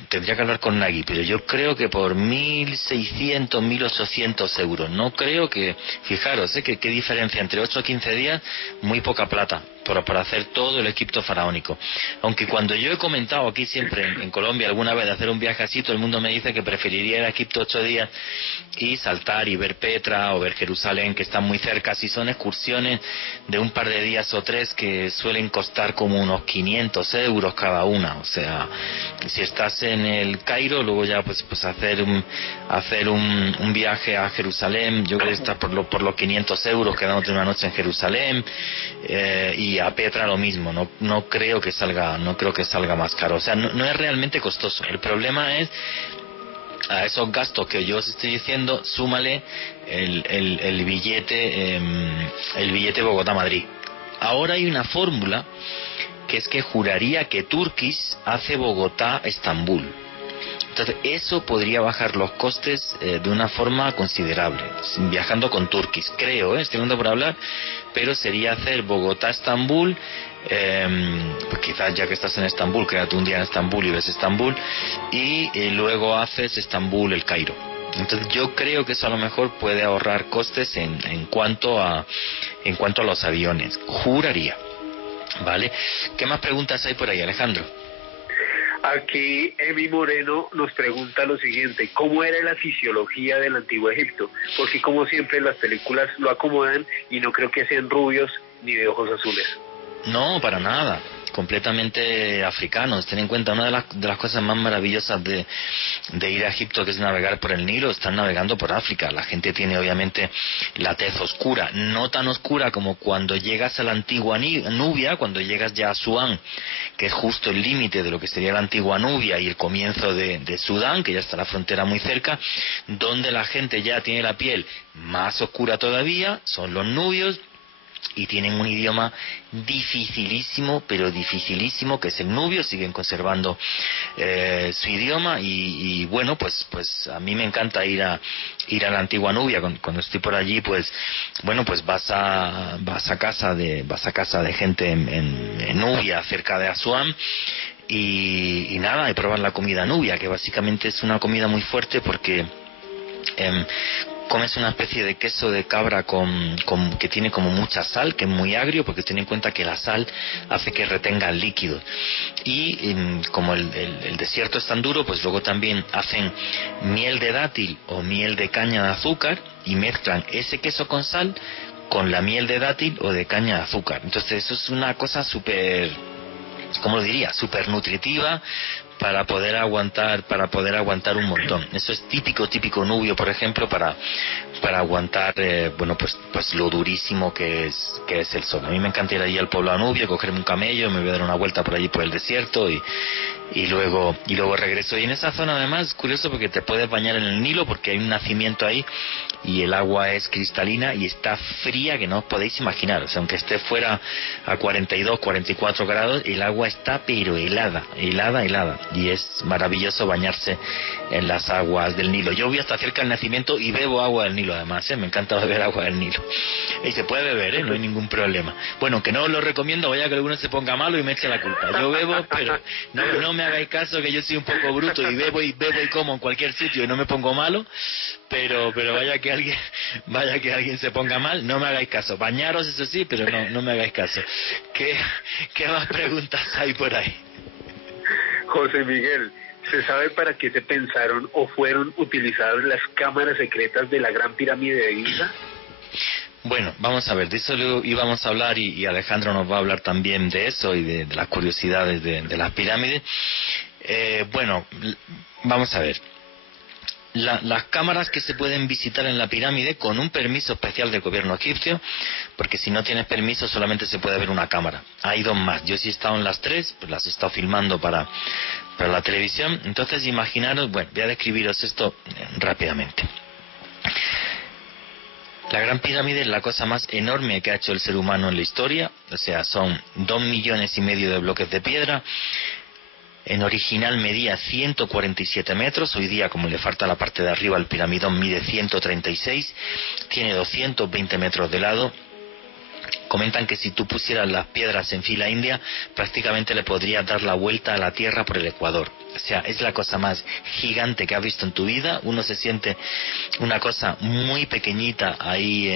Tendría que hablar con Nagui, pero yo creo que por 1.600, 1.800 euros. No creo que, fijaros, que qué diferencia entre 8 o 15 días, muy poca plata para hacer todo el Egipto faraónico. Aunque cuando yo he comentado aquí siempre en Colombia alguna vez de hacer un viaje así, todo el mundo me dice que preferiría ir a Egipto 8 días y saltar y ver Petra o ver Jerusalén, que están muy cerca. Si son excursiones de un par de días o 3 que suelen costar como unos 500 euros cada una. O sea, si estás en el Cairo, luego ya pues hacer un viaje a Jerusalén, yo creo que está por los 500 euros, quedándote una noche en Jerusalén, y a Petra lo mismo. No creo que salga más caro. O sea, no es realmente costoso. El problema es, a esos gastos que yo os estoy diciendo, súmale el billete Bogotá-Madrid. Ahora hay una fórmula, que es que juraría que Turkish hace Bogotá-Estambul. Entonces eso podría bajar los costes de una forma considerable, viajando con Turkish, creo, estoy hablando por hablar, pero sería hacer Bogotá-Estambul, pues quizás ya que estás en Estambul, quédate un día en Estambul y ves Estambul, y luego haces Estambul-El Cairo. Entonces yo creo que eso a lo mejor puede ahorrar costes en cuanto a los aviones, juraría. ¿Vale? ¿Qué más preguntas hay por ahí, Alejandro? Aquí Emi Moreno nos pregunta lo siguiente: ¿cómo era la fisiología del antiguo Egipto? Porque como siempre las películas lo acomodan y no creo que sean rubios ni de ojos azules. No, para nada. Completamente africanos. Ten en cuenta, una de las cosas más maravillosas de ir a Egipto, que es navegar por el Nilo, están navegando por África. La gente tiene obviamente la tez oscura, no tan oscura como cuando llegas a la antigua Nubia, cuando llegas ya a Asuán, que es justo el límite de lo que sería la antigua Nubia y el comienzo de Sudán, que ya está la frontera muy cerca, donde la gente ya tiene la piel más oscura todavía, son los nubios, y tienen un idioma dificilísimo, pero dificilísimo, que es el nubio. Siguen conservando su idioma y bueno, pues a mí me encanta ir a la antigua Nubia. Cuando estoy por allí, pues bueno, pues vas a casa de gente en Nubia, cerca de Asuán, y nada, y prueban la comida nubia, que básicamente es una comida muy fuerte porque comes una especie de queso de cabra que tiene como mucha sal, que es muy agrio, porque ten en cuenta que la sal hace que retenga el líquido. Y como el desierto es tan duro, pues luego también hacen miel de dátil o miel de caña de azúcar y mezclan ese queso con sal con la miel de dátil o de caña de azúcar. Entonces eso es una cosa súper, ¿cómo lo diría? Súper nutritiva para poder aguantar un montón. Eso es típico nubio, por ejemplo, para aguantar pues lo durísimo que es el sol. A mí me encanta ir allí al pueblo Anubio, cogerme un camello, me voy a dar una vuelta por allí por el desierto y luego regreso. Y en esa zona además es curioso porque te puedes bañar en el Nilo, porque hay un nacimiento ahí y el agua es cristalina y está fría que no os podéis imaginar. O sea, aunque esté fuera a 42, 44 grados, el agua está pero helada. Y es maravilloso bañarse en las aguas del Nilo. Yo voy hasta cerca del nacimiento y bebo agua del Nilo además, me encanta beber agua del Nilo. Y se puede beber, no hay ningún problema. Bueno, que no os lo recomiendo, vaya que alguno se ponga malo y me eche la culpa. Yo bebo, pero no me hagáis caso, que yo soy un poco bruto y bebo y como en cualquier sitio y no me pongo malo, pero vaya que alguien se ponga mal, no me hagáis caso. Bañaros, eso sí, pero no me hagáis caso. ¿Qué más preguntas hay por ahí? José Miguel, ¿se sabe para qué se pensaron o fueron utilizadas las cámaras secretas de la Gran Pirámide de Giza? Bueno, vamos a ver, de eso íbamos a hablar y Alejandro nos va a hablar también de eso y de las curiosidades de las pirámides. Vamos a ver. Las cámaras que se pueden visitar en la pirámide con un permiso especial del gobierno egipcio, porque si no tienes permiso solamente se puede ver una cámara. Hay dos más, yo sí he estado en las tres, pues las he estado filmando para la televisión. Entonces imaginaros, voy a describiros esto rápidamente. La Gran Pirámide es la cosa más enorme que ha hecho el ser humano en la historia, o sea, son 2,5 millones de bloques de piedra. En original medía 147 metros, hoy día, como le falta la parte de arriba, el piramidón mide 136, tiene 220 metros de lado. Comentan que si tú pusieras las piedras en fila india, prácticamente le podrías dar la vuelta a la Tierra por el Ecuador. O sea, es la cosa más gigante que has visto en tu vida. Uno se siente una cosa muy pequeñita ahí.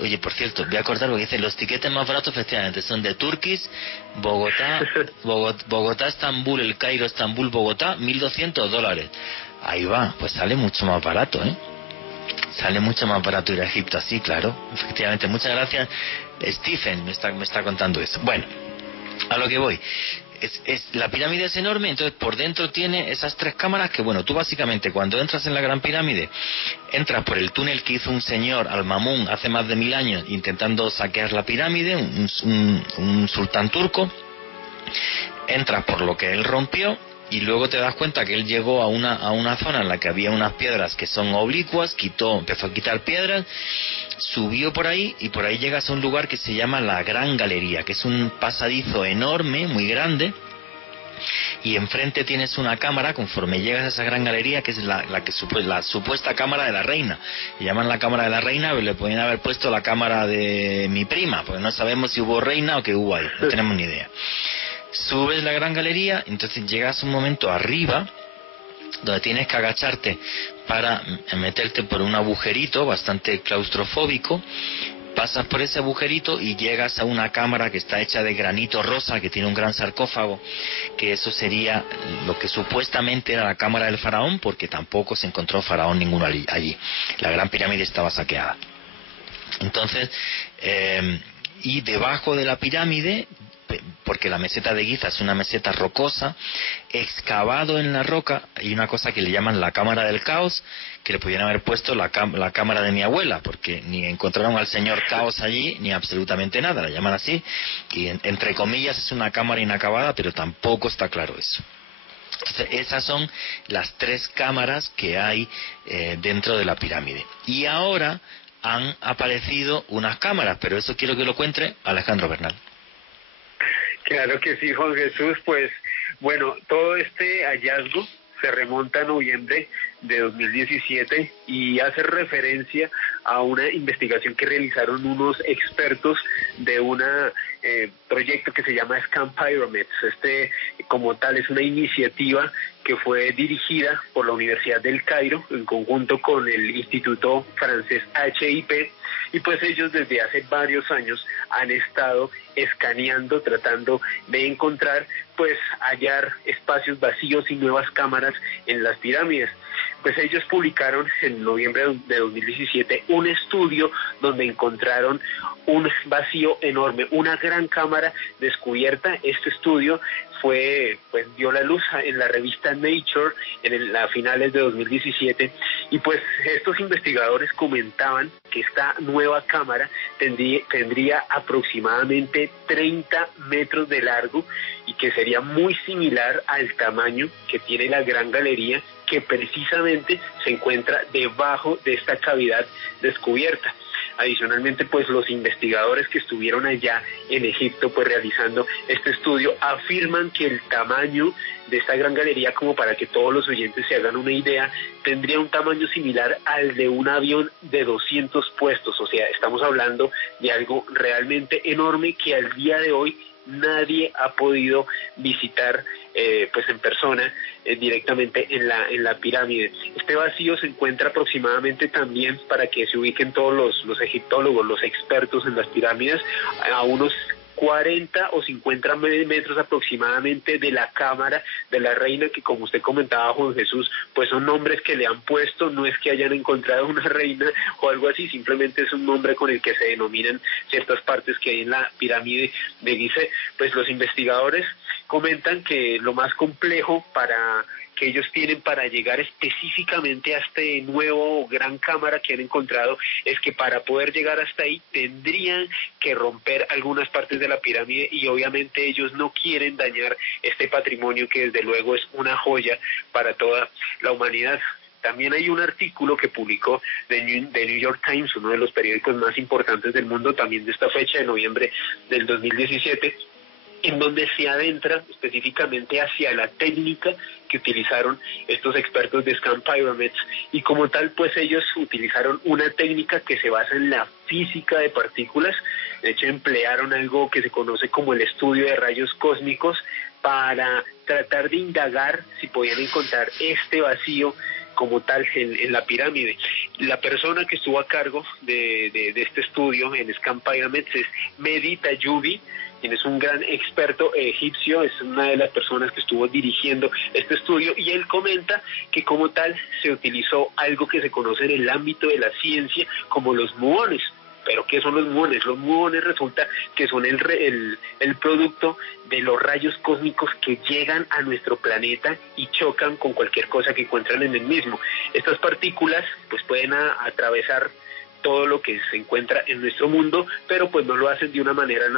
Oye, por cierto, voy a acordar lo que dicen, los tiquetes más baratos efectivamente son de Turkish, Bogotá, Estambul, El Cairo, Estambul, Bogotá, $1.200. Ahí va, pues sale mucho más barato, ¿eh? Sale mucho más barato ir a Egipto así, claro. Efectivamente, muchas gracias. Stephen me está contando eso. Bueno, a lo que voy. La pirámide es enorme, entonces por dentro tiene esas tres cámaras que, tú básicamente cuando entras en la Gran Pirámide, entras por el túnel que hizo un señor Al-Mamun hace más de 1000 años intentando saquear la pirámide, un sultán turco. Entras por lo que él rompió y luego te das cuenta que él llegó a una zona en la que había unas piedras que son oblicuas, empezó a quitar piedras, subió por ahí y por ahí llegas a un lugar que se llama la Gran Galería, que es un pasadizo enorme, muy grande, y enfrente tienes una cámara. Conforme llegas a esa Gran Galería, que es la supuesta cámara de la reina, y llaman la cámara de la reina, pero le podían haber puesto la cámara de mi prima, porque no sabemos si hubo reina o qué hubo ahí, no tenemos ni idea. Subes la Gran Galería, entonces llegas un momento arriba donde tienes que agacharte para meterte por un agujerito bastante claustrofóbico. Pasas por ese agujerito y llegas a una cámara que está hecha de granito rosa, que tiene un gran sarcófago, que eso sería lo que supuestamente era la cámara del faraón, porque tampoco se encontró faraón ninguno allí. La Gran Pirámide estaba saqueada. Entonces, y debajo de la pirámide, porque la meseta de Giza es una meseta rocosa, excavado en la roca, hay una cosa que le llaman la cámara del caos, que le pudieran haber puesto la cámara de mi abuela, porque ni encontraron al señor Caos allí, ni absolutamente nada, la llaman así, y entre comillas es una cámara inacabada, pero tampoco está claro eso. Entonces, esas son las tres cámaras que hay dentro de la pirámide. Y ahora han aparecido unas cámaras, pero eso quiero que lo cuente Alejandro Bernal. Claro que sí, Juan Jesús. Pues todo este hallazgo se remonta a noviembre de 2017 y hace referencia a una investigación que realizaron unos expertos de una proyecto que se llama Scan Pyramids. Como tal, es una iniciativa que fue dirigida por la Universidad del Cairo en conjunto con el Instituto Francés HIP, y pues ellos desde hace varios años han estado escaneando, tratando de encontrar, pues hallar espacios vacíos y nuevas cámaras en las pirámides. Pues ellos publicaron en noviembre de 2017 un estudio donde encontraron un vacío enorme, una gran cámara descubierta. Este estudio dio la luz en la revista Nature a finales de 2017, y pues estos investigadores comentaban que esta nueva cámara tendría aproximadamente 30 metros de largo y que sería muy similar al tamaño que tiene la Gran Galería, que precisamente se encuentra debajo de esta cavidad descubierta. Adicionalmente, pues los investigadores que estuvieron allá en Egipto, pues realizando este estudio, afirman que el tamaño de esta Gran Galería, como para que todos los oyentes se hagan una idea, tendría un tamaño similar al de un avión de 200 puestos. O sea, estamos hablando de algo realmente enorme que al día de hoy nadie ha podido visitar pues en persona, directamente en la pirámide. Este vacío se encuentra aproximadamente, también para que se ubiquen todos los egiptólogos, los expertos en las pirámides, a unos 40 o 50 metros aproximadamente de la cámara de la reina, que como usted comentaba, Juan Jesús, pues son nombres que le han puesto, no es que hayan encontrado una reina o algo así, simplemente es un nombre con el que se denominan ciertas partes que hay en la pirámide de Gizeh. Pues los investigadores comentan que lo más complejo que ellos tienen para llegar específicamente a este nuevo gran cámara que han encontrado es que para poder llegar hasta ahí tendrían que romper algunas partes de la pirámide, y obviamente ellos no quieren dañar este patrimonio que desde luego es una joya para toda la humanidad. También hay un artículo que publicó The New York Times, uno de los periódicos más importantes del mundo, también de esta fecha, de noviembre del 2017, en donde se adentra específicamente hacia la técnica que utilizaron estos expertos de Scan Pyramids, y como tal, pues ellos utilizaron una técnica que se basa en la física de partículas. De hecho, emplearon algo que se conoce como el estudio de rayos cósmicos para tratar de indagar si podían encontrar este vacío como tal en la pirámide. La persona que estuvo a cargo de este estudio en Scan Pyramids es Mehdi Tayoubi, quien es un gran experto egipcio, es una de las personas que estuvo dirigiendo este estudio, y él comenta que como tal se utilizó algo que se conoce en el ámbito de la ciencia como los muones. ¿Pero qué son los muones? Los muones resulta que son el producto de los rayos cósmicos que llegan a nuestro planeta y chocan con cualquier cosa que encuentran en el mismo. Estas partículas pues pueden atravesar todo lo que se encuentra en nuestro mundo, pero pues no lo hacen de una manera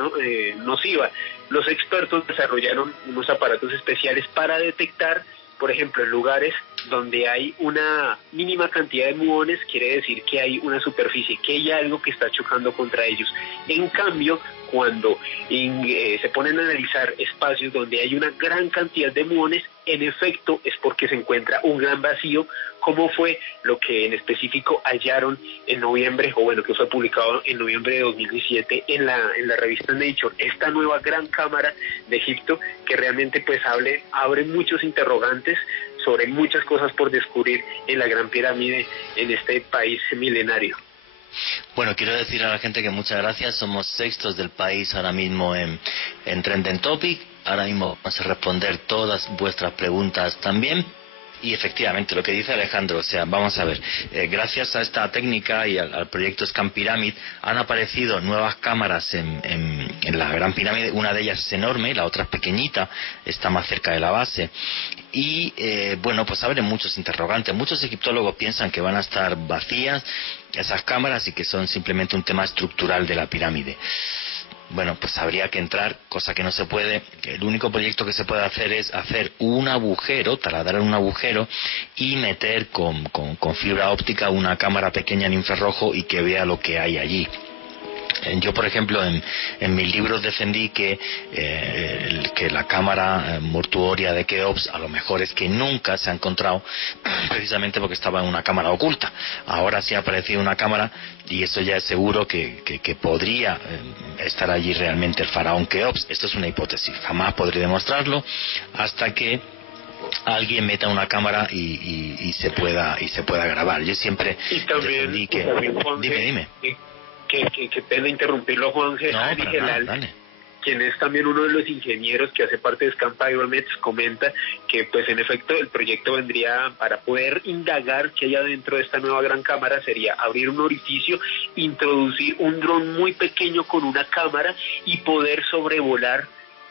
nociva. Los expertos desarrollaron unos aparatos especiales para detectar, por ejemplo, en lugares donde hay una mínima cantidad de muones, quiere decir que hay una superficie, que hay algo que está chocando contra ellos. En cambio, cuando se ponen a analizar espacios donde hay una gran cantidad de muones, en efecto es porque se encuentra un gran vacío, como fue lo que en específico hallaron en noviembre, o bueno, que fue publicado en noviembre de 2017 en la revista Nature, esta nueva gran cámara de Egipto, que realmente pues abre muchos interrogantes sobre muchas cosas por descubrir en la Gran Pirámide, en este país milenario. Bueno, quiero decir a la gente que muchas gracias. Somos sextos del país ahora mismo en Trending Topic. Ahora mismo vamos a responder todas vuestras preguntas también. Y efectivamente, lo que dice Alejandro, o sea, vamos a ver, gracias a esta técnica y al proyecto Scan Pyramid han aparecido nuevas cámaras en la Gran Pirámide. Una de ellas es enorme, la otra es pequeñita, está más cerca de la base. Y bueno, pues abren muchos interrogantes. Muchos egiptólogos piensan que van a estar vacías esas cámaras y que son simplemente un tema estructural de la pirámide. Bueno, pues habría que entrar, cosa que no se puede. El único proyecto que se puede hacer es hacer un agujero, taladrar un agujero y meter con fibra óptica una cámara pequeña en infrarrojo y que vea lo que hay allí. Yo, por ejemplo, en mis libros defendí que la cámara mortuoria de Keops a lo mejor es que nunca se ha encontrado, precisamente porque estaba en una cámara oculta. Ahora sí ha aparecido una cámara y eso ya es seguro que podría estar allí realmente el faraón Keops. Esto es una hipótesis, jamás podré demostrarlo hasta que alguien meta una cámara y se pueda grabar. Yo siempre defendí que... Dime. Que pena interrumpirlo, Juan Gelal, dale. Quien es también uno de los ingenieros que hace parte de Scamp Pyramids, comenta que pues en efecto el proyecto vendría para poder indagar qué hay adentro de esta nueva gran cámara, sería abrir un orificio, introducir un dron muy pequeño con una cámara y poder sobrevolar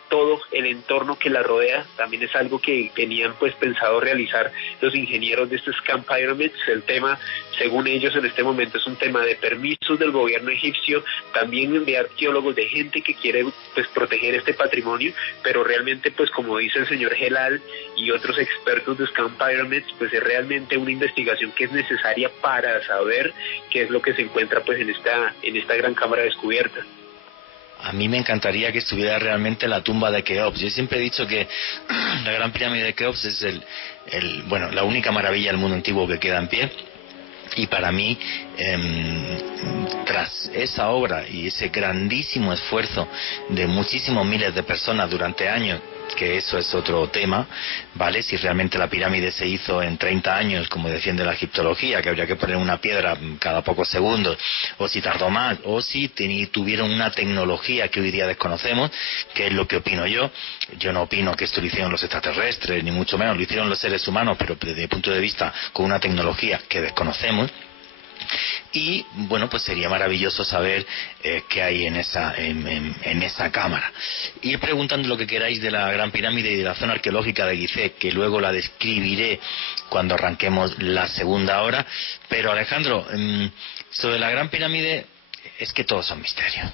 todo el entorno que la rodea. También es algo que tenían pues pensado realizar los ingenieros de este Scamp Pyramids. El tema, según ellos en este momento, es un tema de permisos del gobierno egipcio, también de arqueólogos, de gente que quiere pues proteger este patrimonio, pero realmente pues como dice el señor Gelal y otros expertos de Scamp Pyramids, pues es realmente una investigación que es necesaria para saber qué es lo que se encuentra pues en esta gran cámara descubierta. A mí me encantaría que estuviera realmente la tumba de Keops. Yo siempre he dicho que la Gran Pirámide de Keops es la única maravilla del mundo antiguo que queda en pie. Y para mí, tras esa obra y ese grandísimo esfuerzo de muchísimos miles de personas durante años, que eso es otro tema, ¿vale? Si realmente la pirámide se hizo en 30 años, como defiende la egiptología, que habría que poner una piedra cada pocos segundos, o si tardó más, o si tuvieron una tecnología que hoy día desconocemos, que es lo que opino yo. Yo no opino que esto lo hicieron los extraterrestres, ni mucho menos, lo hicieron los seres humanos, pero desde mi punto de vista con una tecnología que desconocemos. Y bueno, pues sería maravilloso saber qué hay en esa cámara. Ir preguntando lo que queráis de la Gran Pirámide y de la zona arqueológica de Gizeh, que luego la describiré cuando arranquemos la segunda hora. Pero Alejandro, sobre la Gran Pirámide, es que todos son misterios.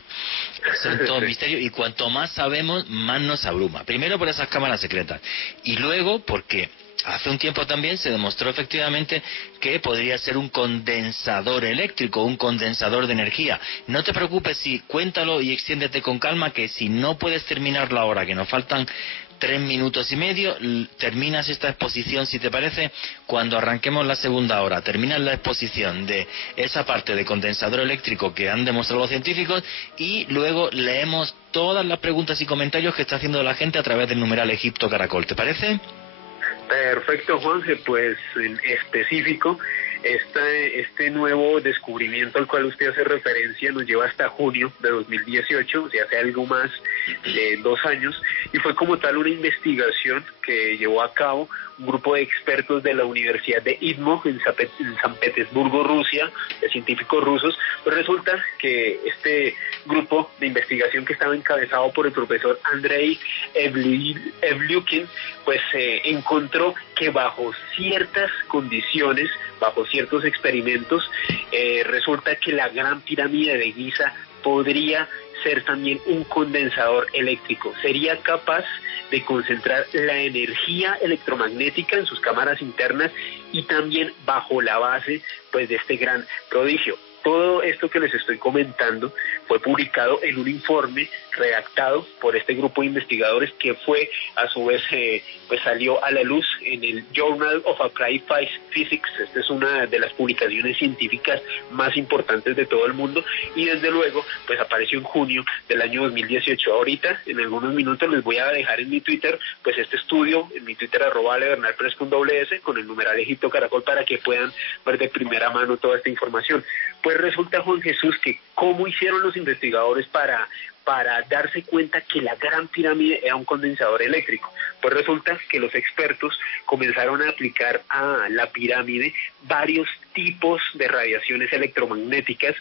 Son todos misterios, y cuanto más sabemos, más nos abruma. Primero por esas cámaras secretas, y luego porque hace un tiempo también se demostró efectivamente que podría ser un condensador eléctrico, un condensador de energía. No te preocupes, cuéntalo y extiéndete con calma, que si no puedes terminarlo ahora, que nos faltan 3 minutos y medio, terminas esta exposición, si te parece, cuando arranquemos la segunda hora. Terminas la exposición de esa parte de condensador eléctrico que han demostrado los científicos, y luego leemos todas las preguntas y comentarios que está haciendo la gente a través del numeral Egipto Caracol. ¿Te parece? Perfecto, Juanje. Pues en específico, este nuevo descubrimiento al cual usted hace referencia nos lleva hasta junio de 2018, o sea, hace algo más de 2 años, y fue como tal una investigación que llevó a cabo un grupo de expertos de la Universidad de Izmir en San Petersburgo, Rusia, de científicos rusos. Pues resulta que este grupo de investigación, que estaba encabezado por el profesor Andrei Evlyukin, pues encontró que bajo ciertas condiciones, bajo ciertos experimentos, resulta que la Gran Pirámide de Giza podría ser también un condensador eléctrico. Sería capaz de concentrar la energía electromagnética en sus cámaras internas y también bajo la base pues de este gran prodigio. Todo esto que les estoy comentando fue publicado en un informe redactado por este grupo de investigadores, que fue a su vez pues salió a la luz en el Journal of Applied Physics. Esta es una de las publicaciones científicas más importantes de todo el mundo, y desde luego pues apareció en junio del año 2018. Ahorita en algunos minutos les voy a dejar en mi Twitter pues este estudio, en mi Twitter @lebernalpress.ws, con el numeral Egipto Caracol, para que puedan ver de primera mano toda esta información. Pues resulta, Juan Jesús, que cómo hicieron los investigadores para darse cuenta que la Gran Pirámide era un condensador eléctrico. Pues resulta que los expertos comenzaron a aplicar a la pirámide varios tipos de radiaciones electromagnéticas,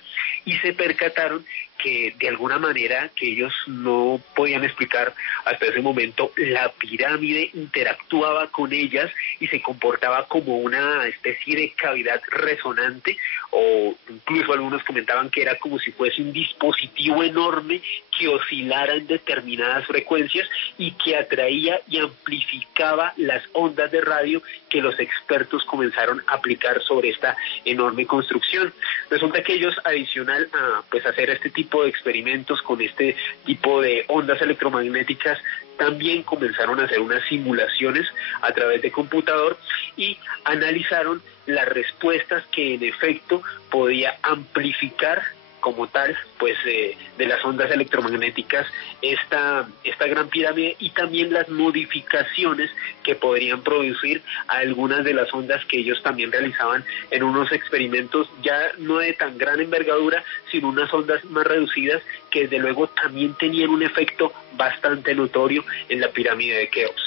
y se percataron que de alguna manera, que ellos no podían explicar hasta ese momento, la pirámide interactuaba con ellas y se comportaba como una especie de cavidad resonante, o incluso algunos comentaban que era como si fuese un dispositivo enorme que oscilara en determinadas frecuencias y que atraía y amplificaba las ondas de radio que los expertos comenzaron a aplicar sobre esta enorme construcción. Resulta que ellos, adicional a pues hacer este tipo tipo de experimentos con este tipo de ondas electromagnéticas, también comenzaron a hacer unas simulaciones a través de computador y analizaron las respuestas que en efecto podía amplificar como tal, pues de las ondas electromagnéticas esta gran pirámide, y también las modificaciones que podrían producir algunas de las ondas que ellos también realizaban en unos experimentos ya no de tan gran envergadura, sino unas ondas más reducidas que desde luego también tenían un efecto bastante notorio en la pirámide de Keops.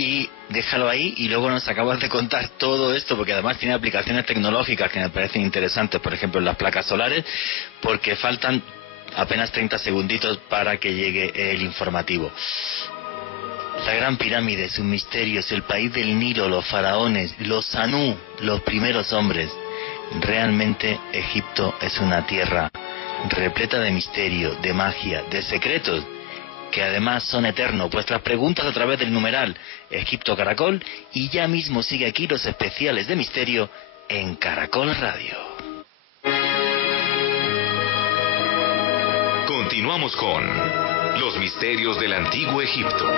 Y déjalo ahí y luego nos acabas de contar todo esto, porque además tiene aplicaciones tecnológicas que me parecen interesantes, por ejemplo en las placas solares, porque faltan apenas 30 segunditos para que llegue el informativo. La Gran Pirámide es un misterio, es el país del Nilo, los faraones, los Anú, los primeros hombres. Realmente Egipto es una tierra repleta de misterio, de magia, de secretos, que además son eternos. Vuestras preguntas a través del numeral Egipto Caracol, y ya mismo sigue aquí los especiales de misterio en Caracol Radio. Continuamos con los misterios del antiguo Egipto.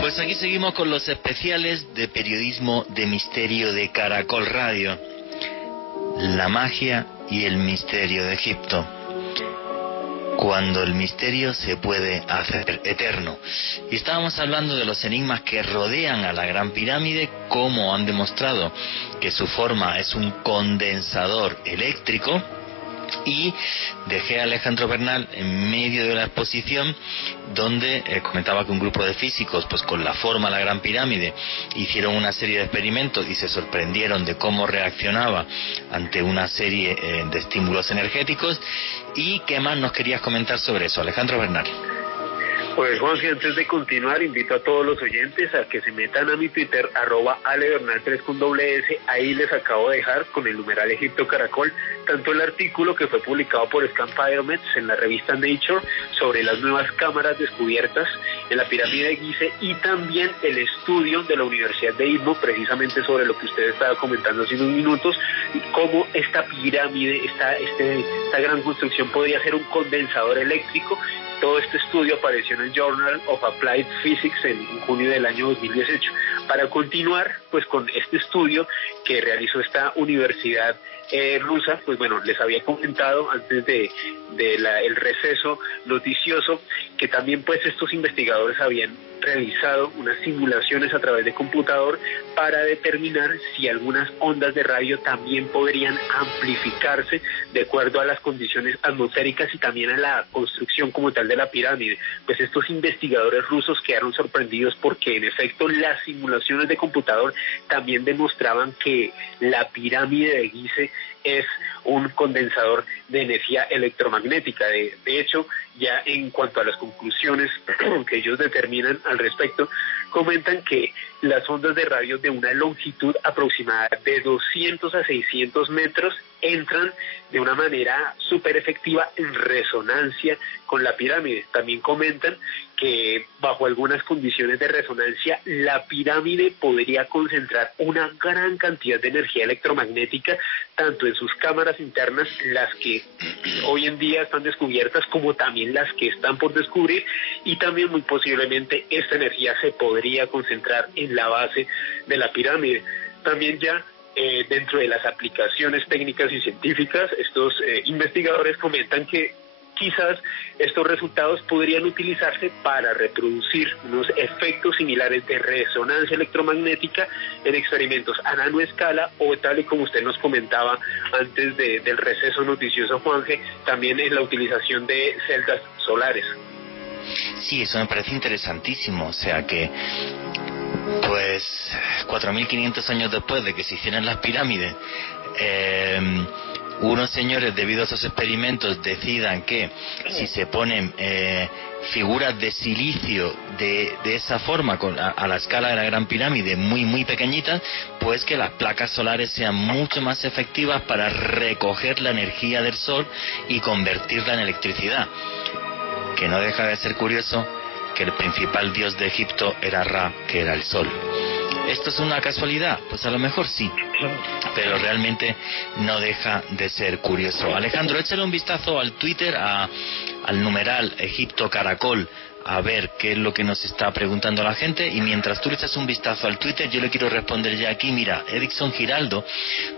Pues aquí seguimos con los especiales de periodismo de misterio de Caracol Radio. La magia y el misterio de Egipto. Cuando el misterio se puede hacer eterno. Y estábamos hablando de los enigmas que rodean a la Gran Pirámide, cómo han demostrado que su forma es un condensador eléctrico. Y dejé a Alejandro Bernal en medio de la exposición, donde comentaba que un grupo de físicos, pues con la forma de la Gran Pirámide, hicieron una serie de experimentos y se sorprendieron de cómo reaccionaba ante una serie de estímulos energéticos. ¿Y qué más nos querías comentar sobre eso, Alejandro Bernal? Pues Juan, antes de continuar, invito a todos los oyentes a que se metan a mi Twitter, @alebernal3 con doble S. Ahí les acabo de dejar con el numeral Egipto Caracol, tanto el artículo que fue publicado por Scanpyromets en la revista Nature sobre las nuevas cámaras descubiertas en la pirámide de Gizeh, y también el estudio de la Universidad de Istmo, precisamente sobre lo que usted estaba comentando hace unos minutos, cómo esta pirámide, esta gran construcción podría ser un condensador eléctrico. Todo este estudio apareció en el Journal of Applied Physics en junio del año 2018. Para continuar pues con este estudio que realizó esta universidad rusa, pues bueno, les había comentado antes el receso noticioso que también pues estos investigadores habían realizado unas simulaciones a través de computador para determinar si algunas ondas de radio también podrían amplificarse de acuerdo a las condiciones atmosféricas y también a la construcción como tal de la pirámide. Pues estos investigadores rusos quedaron sorprendidos porque en efecto las simulaciones de computador también demostraban que la pirámide de Gizeh es un condensador de energía electromagnética. De hecho, ya en cuanto a las conclusiones que ellos determinan al respecto, comentan que las ondas de radio de una longitud aproximada de 200 a 600 metros entran de una manera súper efectiva en resonancia con la pirámide. También comentan que bajo algunas condiciones de resonancia la pirámide podría concentrar una gran cantidad de energía electromagnética tanto en sus cámaras internas, las que hoy en día están descubiertas, como también las que están por descubrir, y también muy posiblemente esta energía se podría concentrar en la base de la pirámide. También ya dentro de las aplicaciones técnicas y científicas, estos investigadores comentan que quizás estos resultados podrían utilizarse para reproducir unos efectos similares de resonancia electromagnética en experimentos a nanoescala, o tal y como usted nos comentaba antes del receso noticioso, Juanje, también en la utilización de celdas solares. Sí, eso me parece interesantísimo, o sea que pues 4.500 años después de que se hicieran las pirámides, unos señores, debido a esos experimentos, decidan que si se ponen figuras de silicio de esa forma a la escala de la Gran Pirámide, muy pequeñitas, pues que las placas solares sean mucho más efectivas para recoger la energía del sol y convertirla en electricidad. Que no deja de ser curioso que el principal dios de Egipto era Ra, que era el sol. ¿Esto es una casualidad? Pues a lo mejor sí, pero realmente no deja de ser curioso. Alejandro, échale un vistazo al Twitter, al numeral Egipto Caracol, a ver qué es lo que nos está preguntando la gente, y mientras tú le echas un vistazo al Twitter, yo le quiero responder ya aquí. Mira, Edison Giraldo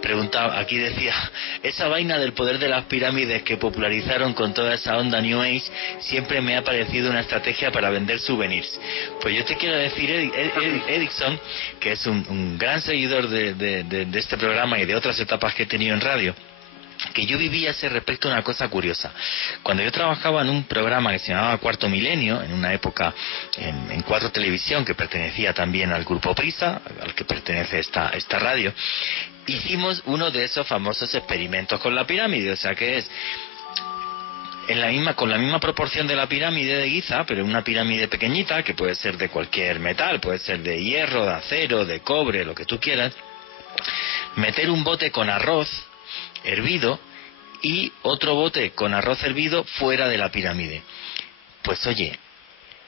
preguntaba, aquí decía, esa vaina del poder de las pirámides que popularizaron con toda esa onda New Age siempre me ha parecido una estrategia para vender souvenirs. Pues yo te quiero decir, Edison, que es un gran seguidor de este programa y de otras etapas que he tenido en radio, que yo vivía a ese respecto una cosa curiosa. Cuando yo trabajaba en un programa que se llamaba Cuarto Milenio, en una época en Cuatro Televisión, que pertenecía también al Grupo Prisa, al que pertenece esta radio, hicimos uno de esos famosos experimentos con la pirámide, o sea que es con la misma proporción de la pirámide de Giza, pero una pirámide pequeñita, que puede ser de cualquier metal, puede ser de hierro, de acero, de cobre, lo que tú quieras, meter un bote con arroz hervido y otro bote con arroz hervido fuera de la pirámide. Pues oye,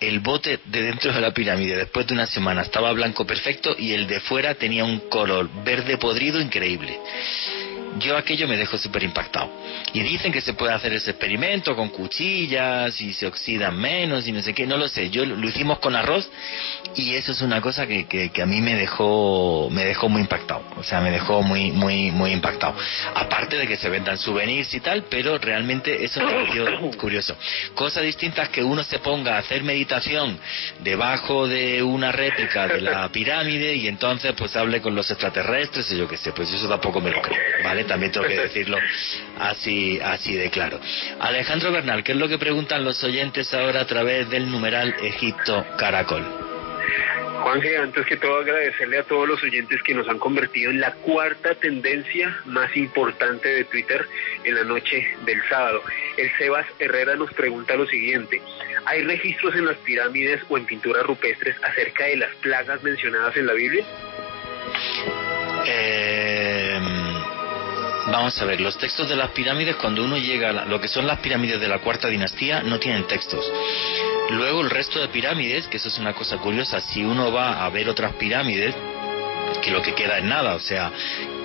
el bote de dentro de la pirámide después de una semana estaba blanco perfecto y el de fuera tenía un color verde podrido increíble. Yo aquello me dejó súper impactado. Y dicen que se puede hacer ese experimento con cuchillas y se oxidan menos y no sé qué, no lo sé. Yo lo hicimos con arroz y eso es una cosa que a mí me dejó muy impactado. O sea, me dejó muy impactado. Aparte de que se vendan souvenirs y tal, pero realmente eso me pareció curioso. Cosa distinta es que uno se ponga a hacer meditación debajo de una réplica de la pirámide y entonces pues hable con los extraterrestres y yo qué sé, pues eso tampoco me lo creo, ¿vale? También tengo que decirlo así de claro. Alejandro Bernal, ¿qué es lo que preguntan los oyentes ahora a través del numeral Egipto Caracol? Juanje, antes que todo agradecerle a todos los oyentes que nos han convertido en la cuarta tendencia más importante de Twitter en la noche del sábado. El Sebas Herrera nos pregunta lo siguiente: ¿hay registros en las pirámides o en pinturas rupestres acerca de las plagas mencionadas en la Biblia? Vamos a ver, los textos de las pirámides, cuando uno llega a lo que son las pirámides de la cuarta dinastía, no tienen textos. Luego el resto de pirámides, que eso es una cosa curiosa, si uno va a ver otras pirámides, que lo que queda es nada, o sea,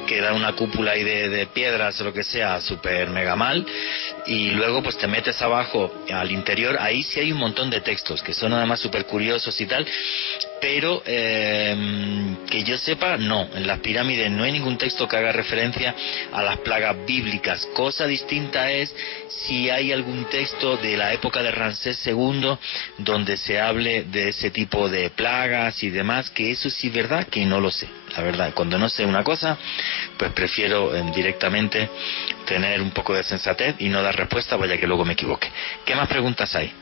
queda una cúpula ahí de piedras o lo que sea, súper mega mal, y luego pues te metes abajo al interior, ahí sí hay un montón de textos, que son además súper curiosos y tal, pero que yo sepa, no, en las pirámides no hay ningún texto que haga referencia a las plagas bíblicas. Cosa distinta es si hay algún texto de la época de Ramsés II donde se hable de ese tipo de plagas y demás, que eso sí es verdad que no lo sé. La verdad, cuando no sé una cosa, pues prefiero directamente tener un poco de sensatez y no dar respuesta, vaya que luego me equivoque. ¿Qué más preguntas hay?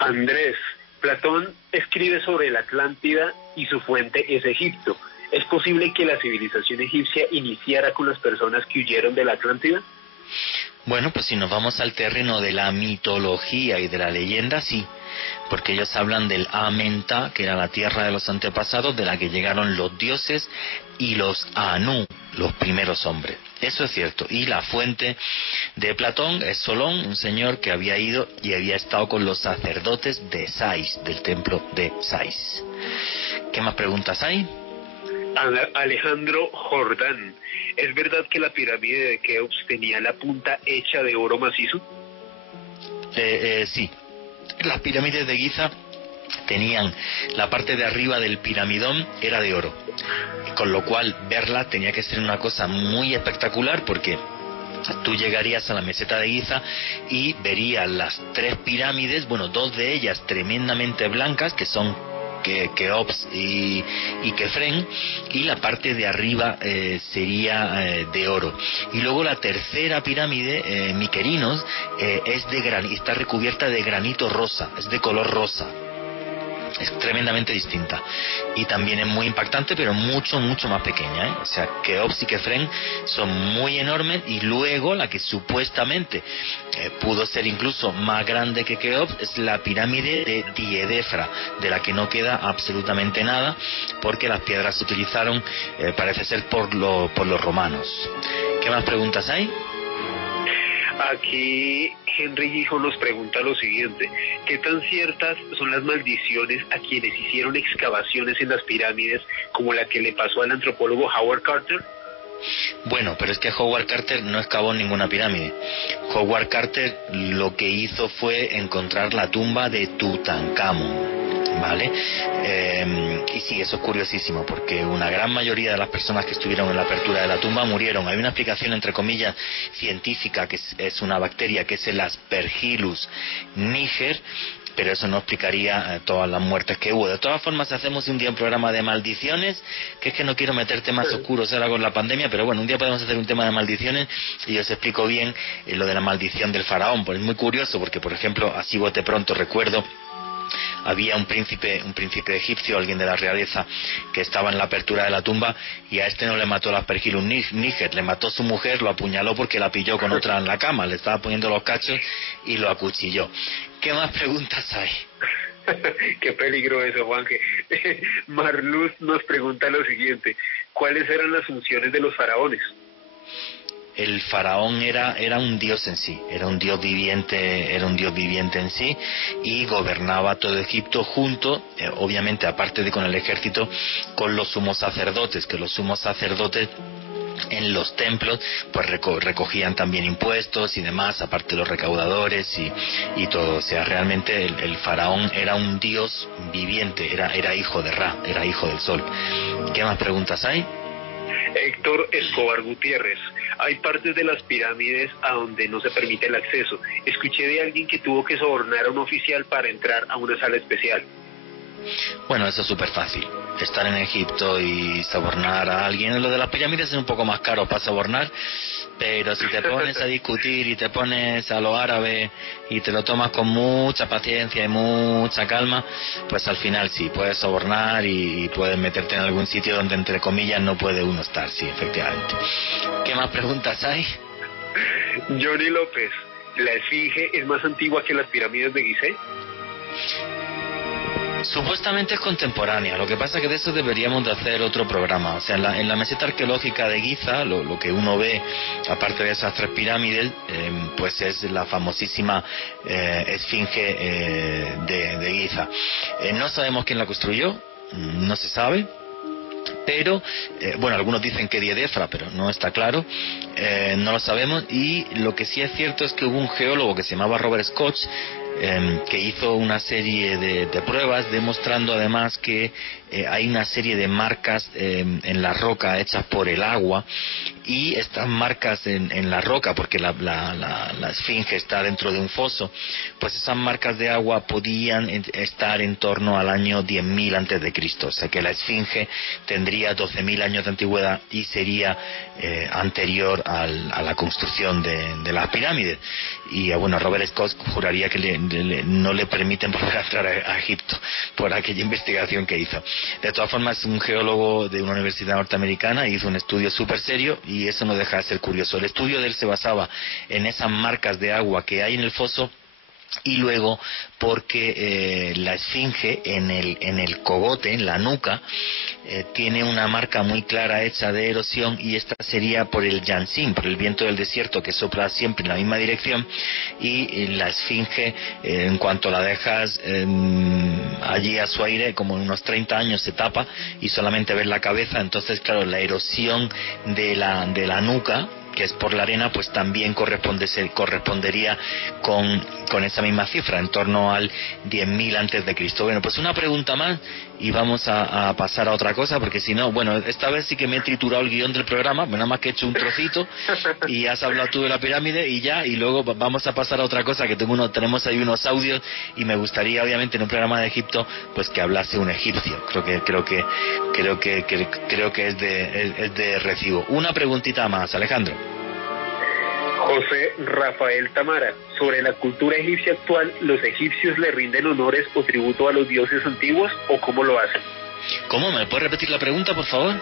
Andrés, Platón escribe sobre la Atlántida y su fuente es Egipto. ¿Es posible que la civilización egipcia iniciara con las personas que huyeron de la Atlántida? Bueno, pues si nos vamos al terreno de la mitología y de la leyenda, sí, porque ellos hablan del Amenta, que era la tierra de los antepasados, de la que llegaron los dioses y los Anu, los primeros hombres. Eso es cierto. Y la fuente de Platón es Solón, un señor que había ido y había estado con los sacerdotes de Sais, del templo de Sais. ¿Qué más preguntas hay? Alejandro Jordán, ¿es verdad que la pirámide de Keops tenía la punta hecha de oro macizo? Sí. Las pirámides de Giza tenían la parte de arriba del piramidón era de oro, con lo cual verla tenía que ser una cosa muy espectacular, porque tú llegarías a la meseta de Giza y verías las tres pirámides, bueno, dos de ellas tremendamente blancas, que son Keops y Kefren, y la parte de arriba sería de oro. Y luego la tercera pirámide, Miquerinos, es de está recubierta de granito rosa, es de color rosa. Es tremendamente distinta y también es muy impactante, pero mucho más pequeña, ¿eh? O sea, Keops y Kefren son muy enormes, y luego la que supuestamente pudo ser incluso más grande que Keops es la pirámide de Diedefra, de la que no queda absolutamente nada, porque las piedras se utilizaron, parece ser, por los romanos. ¿Qué más preguntas hay? Aquí Henry Hijo nos pregunta lo siguiente: ¿qué tan ciertas son las maldiciones a quienes hicieron excavaciones en las pirámides, como la que le pasó al antropólogo Howard Carter? Bueno, pero es que Howard Carter no excavó ninguna pirámide. Howard Carter lo que hizo fue encontrar la tumba de Tutankamón, ¿vale? Y sí, eso es curiosísimo, porque una gran mayoría de las personas que estuvieron en la apertura de la tumba murieron. Hay una explicación, entre comillas, científica, que es una bacteria, que es el Aspergillus niger, pero eso no explicaría todas las muertes que hubo. De todas formas, hacemos un día un programa de maldiciones, que es que no quiero meter temas oscuros ahora con la pandemia, pero bueno, un día podemos hacer un tema de maldiciones y os explico bien lo de la maldición del faraón. Pues es muy curioso, porque por ejemplo, así bote pronto recuerdo, había un príncipe egipcio, alguien de la realeza, que estaba en la apertura de la tumba, y a este no le mató el Aspergillus niger, le mató su mujer, lo apuñaló porque la pilló con otra en la cama, le estaba poniendo los cachos y lo acuchilló. ¿Qué más preguntas hay? Qué peligro eso, Juanje. Marluz nos pregunta lo siguiente: ¿cuáles eran las funciones de los faraones? El faraón era un dios en sí, era un dios viviente en sí, y gobernaba todo Egipto junto, obviamente aparte de con el ejército, con los sumos sacerdotes, que los sumos sacerdotes en los templos pues recogían también impuestos y demás, aparte los recaudadores y todo. O sea, realmente el faraón era un dios viviente, era hijo de Ra, era hijo del sol. ¿Qué más preguntas hay? Héctor Escobar Gutiérrez: hay partes de las pirámides a donde no se permite el acceso. Escuché de alguien que tuvo que sobornar a un oficial para entrar a una sala especial. Bueno, eso es súper fácil. Estar en Egipto y sobornar a alguien. Lo de las pirámides es un poco más caro para sobornar, pero si te pones a discutir y te pones a lo árabe y te lo tomas con mucha paciencia y mucha calma, pues al final sí, puedes sobornar y puedes meterte en algún sitio donde entre comillas no puede uno estar, sí, efectivamente. ¿Qué más preguntas hay? Johnny López: ¿la Esfinge es más antigua que las pirámides de Gizeh? Supuestamente es contemporánea, lo que pasa es que de eso deberíamos de hacer otro programa. O sea, en la meseta arqueológica de Giza, lo que uno ve, aparte de esas tres pirámides, pues es la famosísima Esfinge de Giza. No sabemos quién la construyó, no se sabe, pero bueno, algunos dicen que Diedefra, pero no está claro, no lo sabemos. Y lo que sí es cierto es que hubo un geólogo que se llamaba Robert Scott, que hizo una serie de pruebas demostrando además que hay una serie de marcas en la roca hechas por el agua, y estas marcas en la roca, porque la esfinge está dentro de un foso, pues esas marcas de agua podían estar en torno al año 10.000 antes de Cristo. O sea que la esfinge tendría 12.000 años de antigüedad y sería anterior a la construcción de las pirámides. Y bueno, Robert Scott juraría que no le permiten volver a entrar a Egipto por aquella investigación que hizo. De todas formas, es un geólogo de una universidad norteamericana, hizo un estudio súper serio, y eso no deja de ser curioso. El estudio de él se basaba en esas marcas de agua que hay en el foso, y luego porque la esfinge en el cogote, en la nuca, tiene una marca muy clara hecha de erosión, y esta sería por el Yansin, por el viento del desierto que sopla siempre en la misma dirección, y la esfinge, en cuanto la dejas allí a su aire, como en unos 30 años se tapa y solamente ves la cabeza. Entonces claro, la erosión de la nuca, que es por la arena, pues también correspondería con esa misma cifra, en torno al 10.000 antes de Cristo. Bueno, pues una pregunta más y vamos a pasar a otra cosa, porque si no, bueno, esta vez sí que me he triturado el guión del programa, nada más que he hecho un trocito y has hablado tú de la pirámide y ya, y luego vamos a pasar a otra cosa, que tenemos ahí unos audios, y me gustaría obviamente en un programa de Egipto pues que hablase un egipcio. Creo que es de recibo. Una preguntita más, Alejandro. José Rafael Tamara: sobre la cultura egipcia actual, ¿los egipcios le rinden honores o tributo a los dioses antiguos, o cómo lo hacen? ¿Cómo? ¿Me puedes repetir la pregunta, por favor?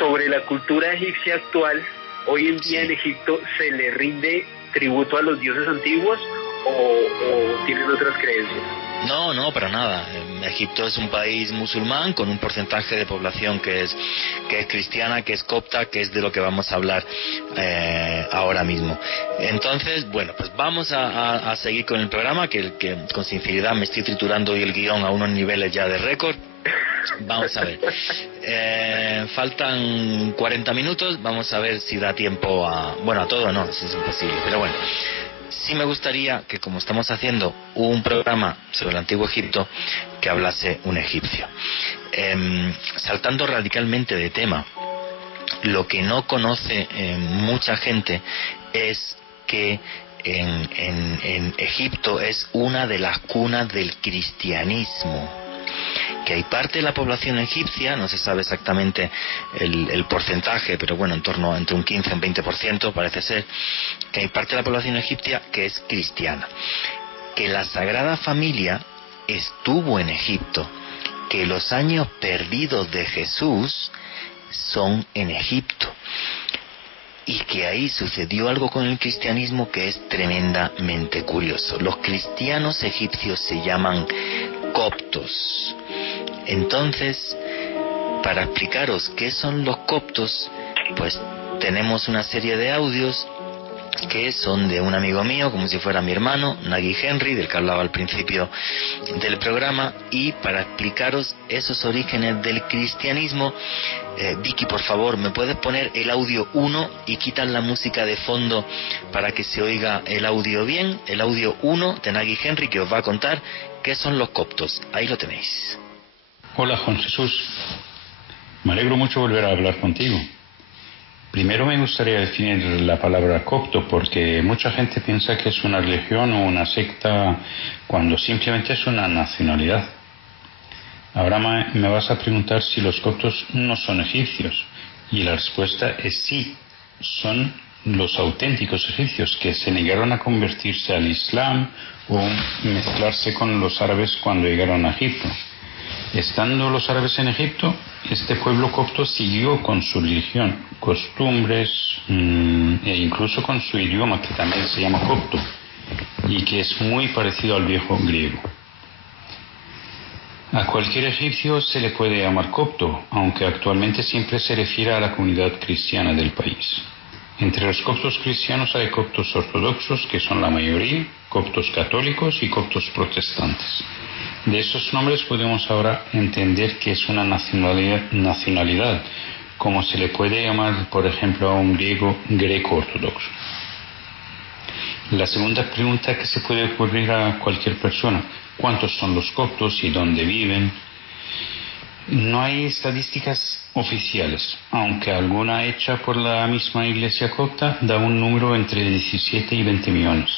Sobre la cultura egipcia actual, hoy en día en Egipto, ¿se le rinde tributo a los dioses antiguos o tienen otras creencias? No, no, para nada. Egipto es un país musulmán con un porcentaje de población que es cristiana, que es copta, que es de lo que vamos a hablar ahora mismo. Entonces, bueno, pues vamos a seguir con el programa, que con sinceridad me estoy triturando hoy el guión a unos niveles ya de récord. Vamos a ver. Faltan 40 minutos, vamos a ver si da tiempo a todo, no, eso es imposible, pero bueno. Sí me gustaría que, como estamos haciendo un programa sobre el Antiguo Egipto, que hablase un egipcio. Saltando radicalmente de tema, lo que no conoce mucha gente es que en Egipto es una de las cunas del cristianismo. Que hay parte de la población egipcia, no se sabe exactamente el porcentaje, pero bueno, en torno entre un 15 y un 20% parece ser, que hay parte de la población egipcia que es cristiana. Que la Sagrada Familia estuvo en Egipto, que los años perdidos de Jesús son en Egipto. Y que ahí sucedió algo con el cristianismo que es tremendamente curioso. Los cristianos egipcios se llaman coptos. Entonces, para explicaros qué son los coptos, pues tenemos una serie de audios que son de un amigo mío, como si fuera mi hermano, Nagy Henry, del que hablaba al principio del programa, y para explicaros esos orígenes del cristianismo, Vicky, por favor, ¿me puedes poner el audio 1 y quitas la música de fondo para que se oiga el audio bien? El audio 1 de Nagy Henry, que os va a contar qué son los coptos. Ahí lo tenéis. Hola, Juan Jesús. Me alegro mucho volver a hablar contigo. Primero me gustaría definir la palabra copto, porque mucha gente piensa que es una religión o una secta cuando simplemente es una nacionalidad. Ahora me vas a preguntar si los coptos no son egipcios, y la respuesta es sí, son los auténticos egipcios que se negaron a convertirse al Islam o mezclarse con los árabes cuando llegaron a Egipto. Estando los árabes en Egipto, este pueblo copto siguió con su religión, costumbres e incluso con su idioma, que también se llama copto, y que es muy parecido al viejo griego. A cualquier egipcio se le puede llamar copto, aunque actualmente siempre se refiere a la comunidad cristiana del país. Entre los coptos cristianos hay coptos ortodoxos, que son la mayoría, coptos católicos y coptos protestantes. De esos nombres podemos ahora entender que es una nacionalidad, como se le puede llamar, por ejemplo, a un griego greco-ortodoxo. La segunda pregunta que se puede ocurrir a cualquier persona: ¿cuántos son los coptos y dónde viven? No hay estadísticas oficiales, aunque alguna hecha por la misma iglesia copta da un número entre 17 y 20 millones.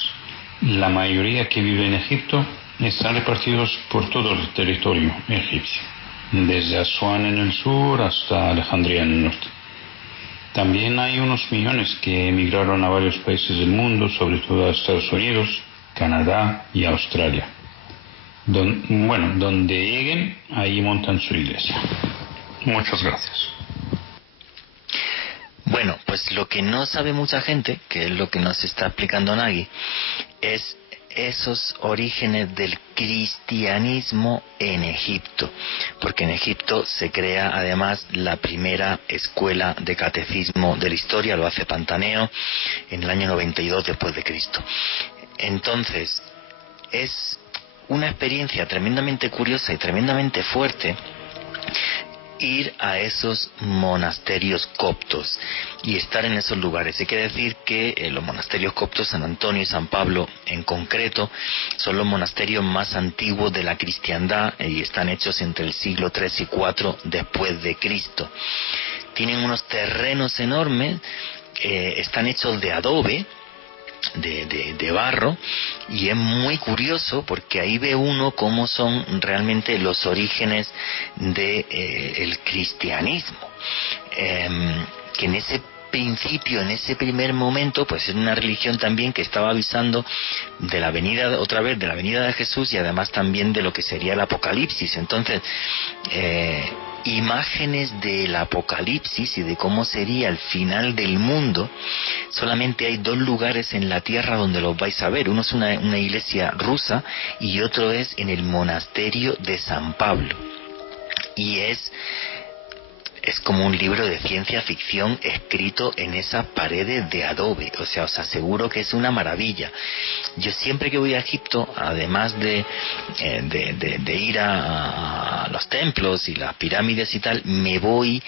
La mayoría que vive en Egipto están repartidos por todo el territorio egipcio, desde Asuán en el sur hasta Alejandría en el norte. También hay unos millones que emigraron a varios países del mundo, sobre todo a Estados Unidos, Canadá y Australia. Donde lleguen, ahí montan su iglesia. Muchas gracias. Bueno, pues lo que no sabe mucha gente, que es lo que nos está explicando Nagy, es esos orígenes del cristianismo en Egipto, porque en Egipto se crea además la primera escuela de catecismo de la historia, lo hace Pantaneo en el año 92 después de Cristo. Entonces, es una experiencia tremendamente curiosa y tremendamente fuerte ir a esos monasterios coptos y estar en esos lugares. Hay que decir que los monasterios coptos, San Antonio y San Pablo en concreto, son los monasterios más antiguos de la cristiandad y están hechos entre el siglo III y IV después de Cristo. Tienen unos terrenos enormes, están hechos de adobe, de barro, y es muy curioso porque ahí ve uno cómo son realmente los orígenes el cristianismo, que en ese principio, en ese primer momento, pues era una religión también que estaba avisando de la venida, otra vez, de la venida de Jesús, y además también de lo que sería el Apocalipsis. Entonces, imágenes del Apocalipsis y de cómo sería el final del mundo, solamente hay 2 lugares en la tierra donde los vais a ver. Uno es una iglesia rusa y otro es en el monasterio de San Pablo. Y es como un libro de ciencia ficción escrito en esas paredes de adobe. O sea, os aseguro que es una maravilla. Yo siempre que voy a Egipto, además de ir a los templos y las pirámides y tal, me voy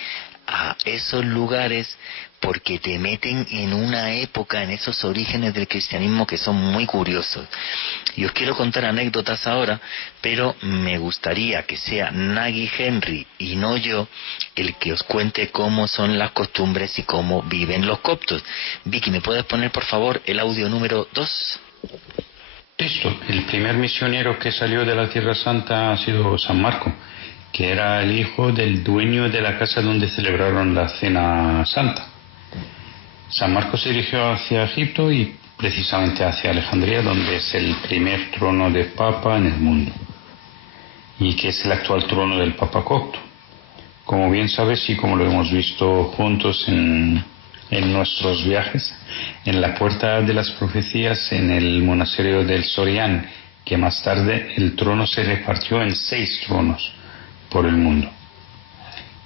a esos lugares porque te meten en una época, en esos orígenes del cristianismo que son muy curiosos. Y os quiero contar anécdotas ahora, pero me gustaría que sea Nagy Henry y no yo el que os cuente cómo son las costumbres y cómo viven los coptos. Vicky, ¿me puedes poner por favor el audio número 2? Listo. El primer misionero que salió de la Tierra Santa ha sido San Marco, que era el hijo del dueño de la casa donde celebraron la Cena Santa. San Marcos se dirigió hacia Egipto y precisamente hacia Alejandría, donde es el primer trono de papa en el mundo y que es el actual trono del Papa copto. Como bien sabes y como lo hemos visto juntos en nuestros viajes, en la Puerta de las Profecías, en el monasterio del Sorián, que más tarde el trono se repartió en 6 tronos por el mundo,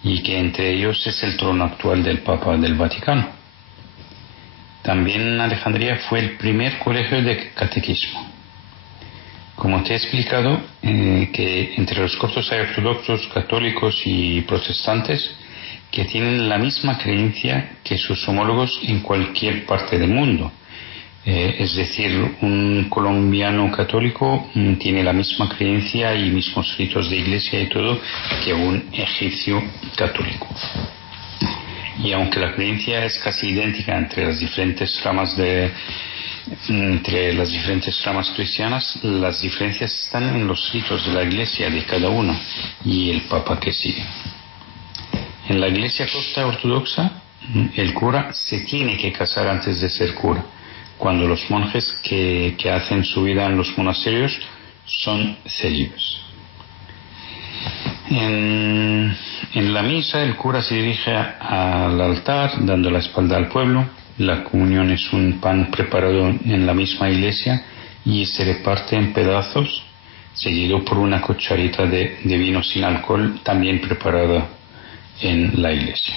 y que entre ellos es el trono actual del Papa del Vaticano. También Alejandría fue el primer colegio de catequismo. Como te he explicado, que entre los coptos hay ortodoxos, católicos y protestantes que tienen la misma creencia que sus homólogos en cualquier parte del mundo. Es decir, un colombiano católico tiene la misma creencia y mismos ritos de iglesia y todo que un egipcio católico. Y aunque la creencia es casi idéntica entre las diferentes ramas cristianas, las diferencias están en los ritos de la iglesia de cada uno y el papa que sigue. En la iglesia copta ortodoxa, el cura se tiene que casar antes de ser cura, cuando los monjes que hacen su vida en los monasterios son célibes. En la misa el cura se dirige al altar dando la espalda al pueblo. La comunión es un pan preparado en la misma iglesia y se reparte en pedazos, seguido por una cucharita de vino sin alcohol también preparada en la iglesia.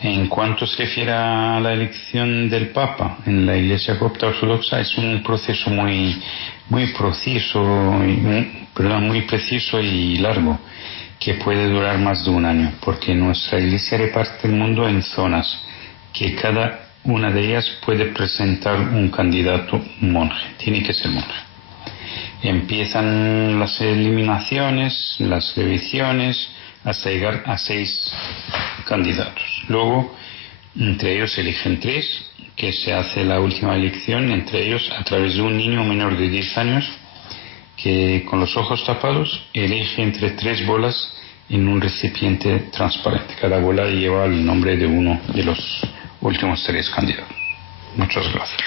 En cuanto se refiere a la elección del Papa en la Iglesia copta ortodoxa, es un proceso muy preciso y largo, que puede durar más de un año, porque nuestra Iglesia reparte el mundo en zonas, que cada una de ellas puede presentar un candidato monje, tiene que ser monje. Empiezan las eliminaciones, las revisiones, hasta llegar a 6 candidatos. Luego, entre ellos se eligen 3, que se hace la última elección, entre ellos a través de un niño menor de 10 años, que con los ojos tapados elige entre 3 bolas en un recipiente transparente. Cada bola lleva el nombre de uno de los últimos 3 candidatos. Muchas gracias.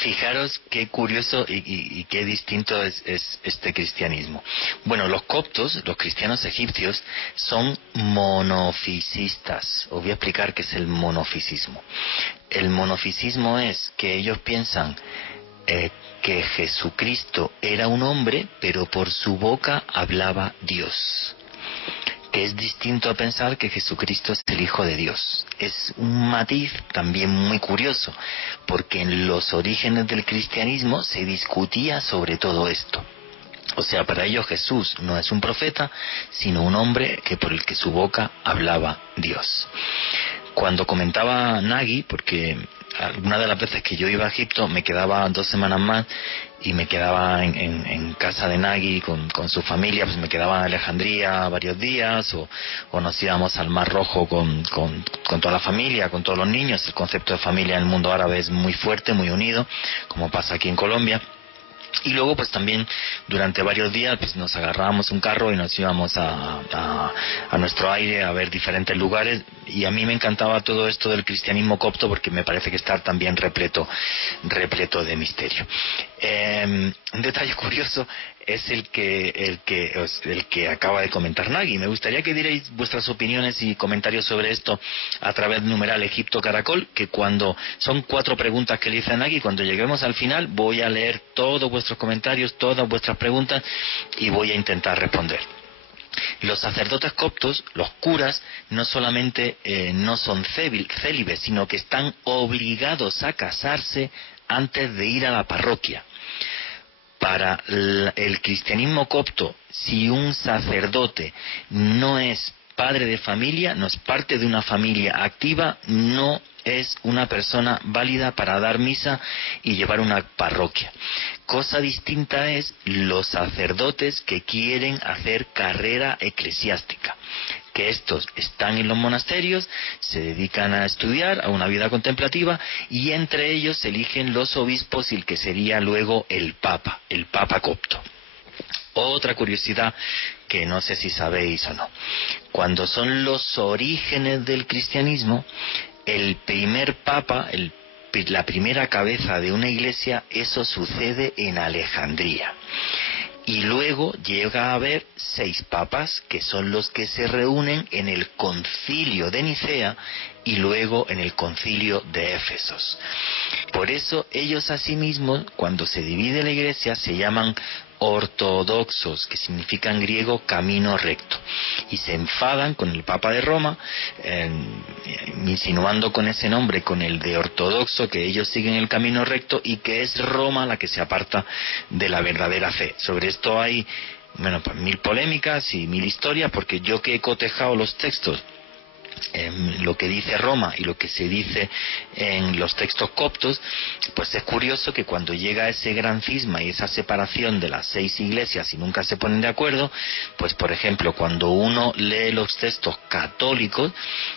Fijaros qué curioso y qué distinto es este cristianismo. Bueno, los coptos, los cristianos egipcios, son monofisistas. Os voy a explicar qué es el monofisismo. El monofisismo es que ellos piensan que Jesucristo era un hombre, pero por su boca hablaba Dios. Que es distinto a pensar que Jesucristo es el Hijo de Dios. Es un matiz también muy curioso, porque en los orígenes del cristianismo se discutía sobre todo esto. O sea, para ellos Jesús no es un profeta, sino un hombre por el que su boca hablaba Dios. Cuando comentaba Nagy, porque alguna de las veces que yo iba a Egipto me quedaba 2 semanas más y me quedaba en casa de Nagy con su familia, pues me quedaba en Alejandría varios días o nos íbamos al Mar Rojo con toda la familia, con todos los niños. El concepto de familia en el mundo árabe es muy fuerte, muy unido, como pasa aquí en Colombia. Y luego pues también durante varios días pues nos agarrábamos un carro y nos íbamos a nuestro aire a ver diferentes lugares, y a mí me encantaba todo esto del cristianismo copto porque me parece que está también repleto de misterio. Un detalle curioso es el que acaba de comentar Nagui. Me gustaría que dierais vuestras opiniones y comentarios sobre esto a través del numeral Egipto Caracol, que cuando son 4 preguntas que le hice a Nagui, cuando lleguemos al final voy a leer todos vuestros comentarios, todas vuestras preguntas y voy a intentar responder. Los sacerdotes coptos, los curas, no solamente no son célibes, sino que están obligados a casarse antes de ir a la parroquia. Para el cristianismo copto, si un sacerdote no es padre de familia, no es parte de una familia activa, no es una persona válida para dar misa y llevar una parroquia. Cosa distinta es los sacerdotes que quieren hacer carrera eclesiástica, que estos están en los monasterios, se dedican a estudiar, a una vida contemplativa, y entre ellos se eligen los obispos y el que sería luego el Papa copto. Otra curiosidad que no sé si sabéis o no. Cuando son los orígenes del cristianismo, el primer papa, la primera cabeza de una iglesia, eso sucede en Alejandría. Y luego llega a haber 6 papas, que son los que se reúnen en el concilio de Nicea y luego en el concilio de Éfesos. Por eso ellos asimismos, cuando se divide la iglesia, se llaman ortodoxos, que significa en griego camino recto, y se enfadan con el Papa de Roma, insinuando con ese nombre, con el de ortodoxo, que ellos siguen el camino recto y que es Roma la que se aparta de la verdadera fe. Sobre esto hay, bueno, pues 1000 polémicas y 1000 historias, porque yo que he cotejado los textos, lo que dice Roma y lo que se dice en los textos coptos, pues es curioso que cuando llega ese gran cisma y esa separación de las 6 iglesias y nunca se ponen de acuerdo, pues por ejemplo cuando uno lee los textos católicos,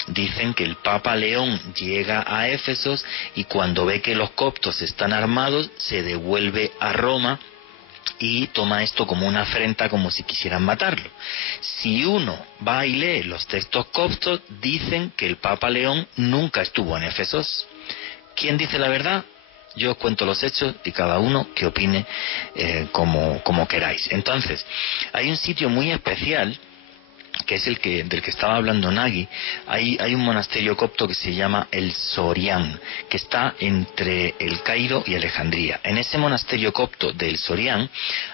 dicen que el Papa León llega a Éfesos y cuando ve que los coptos están armados se devuelve a Roma y toma esto como una afrenta, como si quisieran matarlo. Si uno va y lee los textos coptos, dicen que el Papa León nunca estuvo en Éfesos. ¿Quién dice la verdad? Yo os cuento los hechos y cada uno que opine como queráis. Entonces, hay un sitio muy especial, que es del que estaba hablando Nagui. Hay un monasterio copto que se llama el Sorián, que está entre el Cairo y Alejandría. En ese monasterio copto del Sorián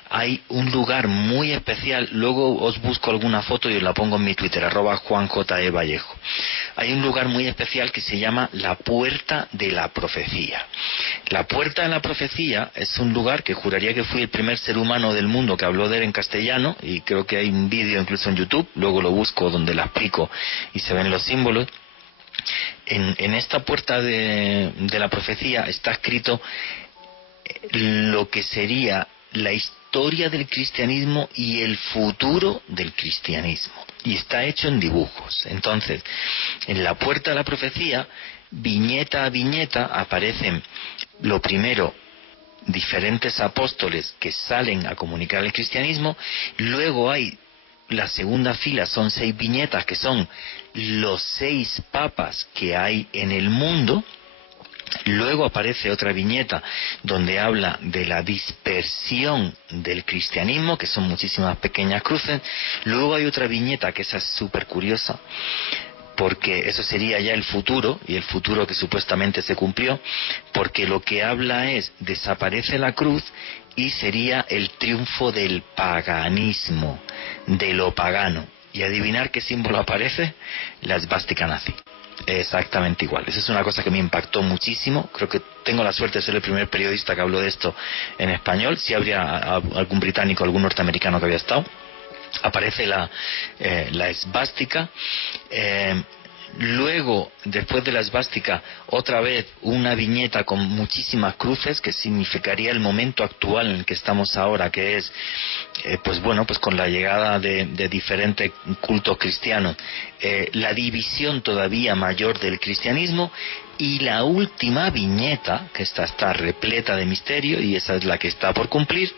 hay un lugar muy especial. Luego os busco alguna foto y os la pongo en mi Twitter, @JuanJeVallejo. Hay un lugar muy especial que se llama la Puerta de la Profecía. La Puerta de la Profecía es un lugar que juraría que fui el primer ser humano del mundo que habló de él en castellano, y creo que hay un vídeo incluso en YouTube, luego lo busco donde la explico y se ven los símbolos. En esta Puerta de la Profecía está escrito lo que sería la historia del cristianismo y el futuro del cristianismo, y está hecho en dibujos. Entonces, en la Puerta de la Profecía, viñeta a viñeta, aparecen lo primero diferentes apóstoles que salen a comunicar el cristianismo. Luego hay la segunda fila, son 6 viñetas que son los 6 papas que hay en el mundo. Luego aparece otra viñeta donde habla de la dispersión del cristianismo, que son muchísimas pequeñas cruces. Luego hay otra viñeta que esa es súper curiosa, porque eso sería ya el futuro, y el futuro que supuestamente se cumplió, porque lo que habla es, desaparece la cruz y sería el triunfo del paganismo, de lo pagano. Y adivinar qué símbolo aparece, la esvástica nazi. Exactamente igual. Esa es una cosa que me impactó muchísimo. Creo que tengo la suerte de ser el primer periodista que habló de esto en español. Si habría algún británico, algún norteamericano que había estado. Aparece la esvástica. Luego, después de la esvástica, otra vez una viñeta con muchísimas cruces, que significaría el momento actual en el que estamos ahora, que es, pues con la llegada de diferentes cultos cristianos, la división todavía mayor del cristianismo. Y la última viñeta, que esta está repleta de misterio, y esa es la que está por cumplir,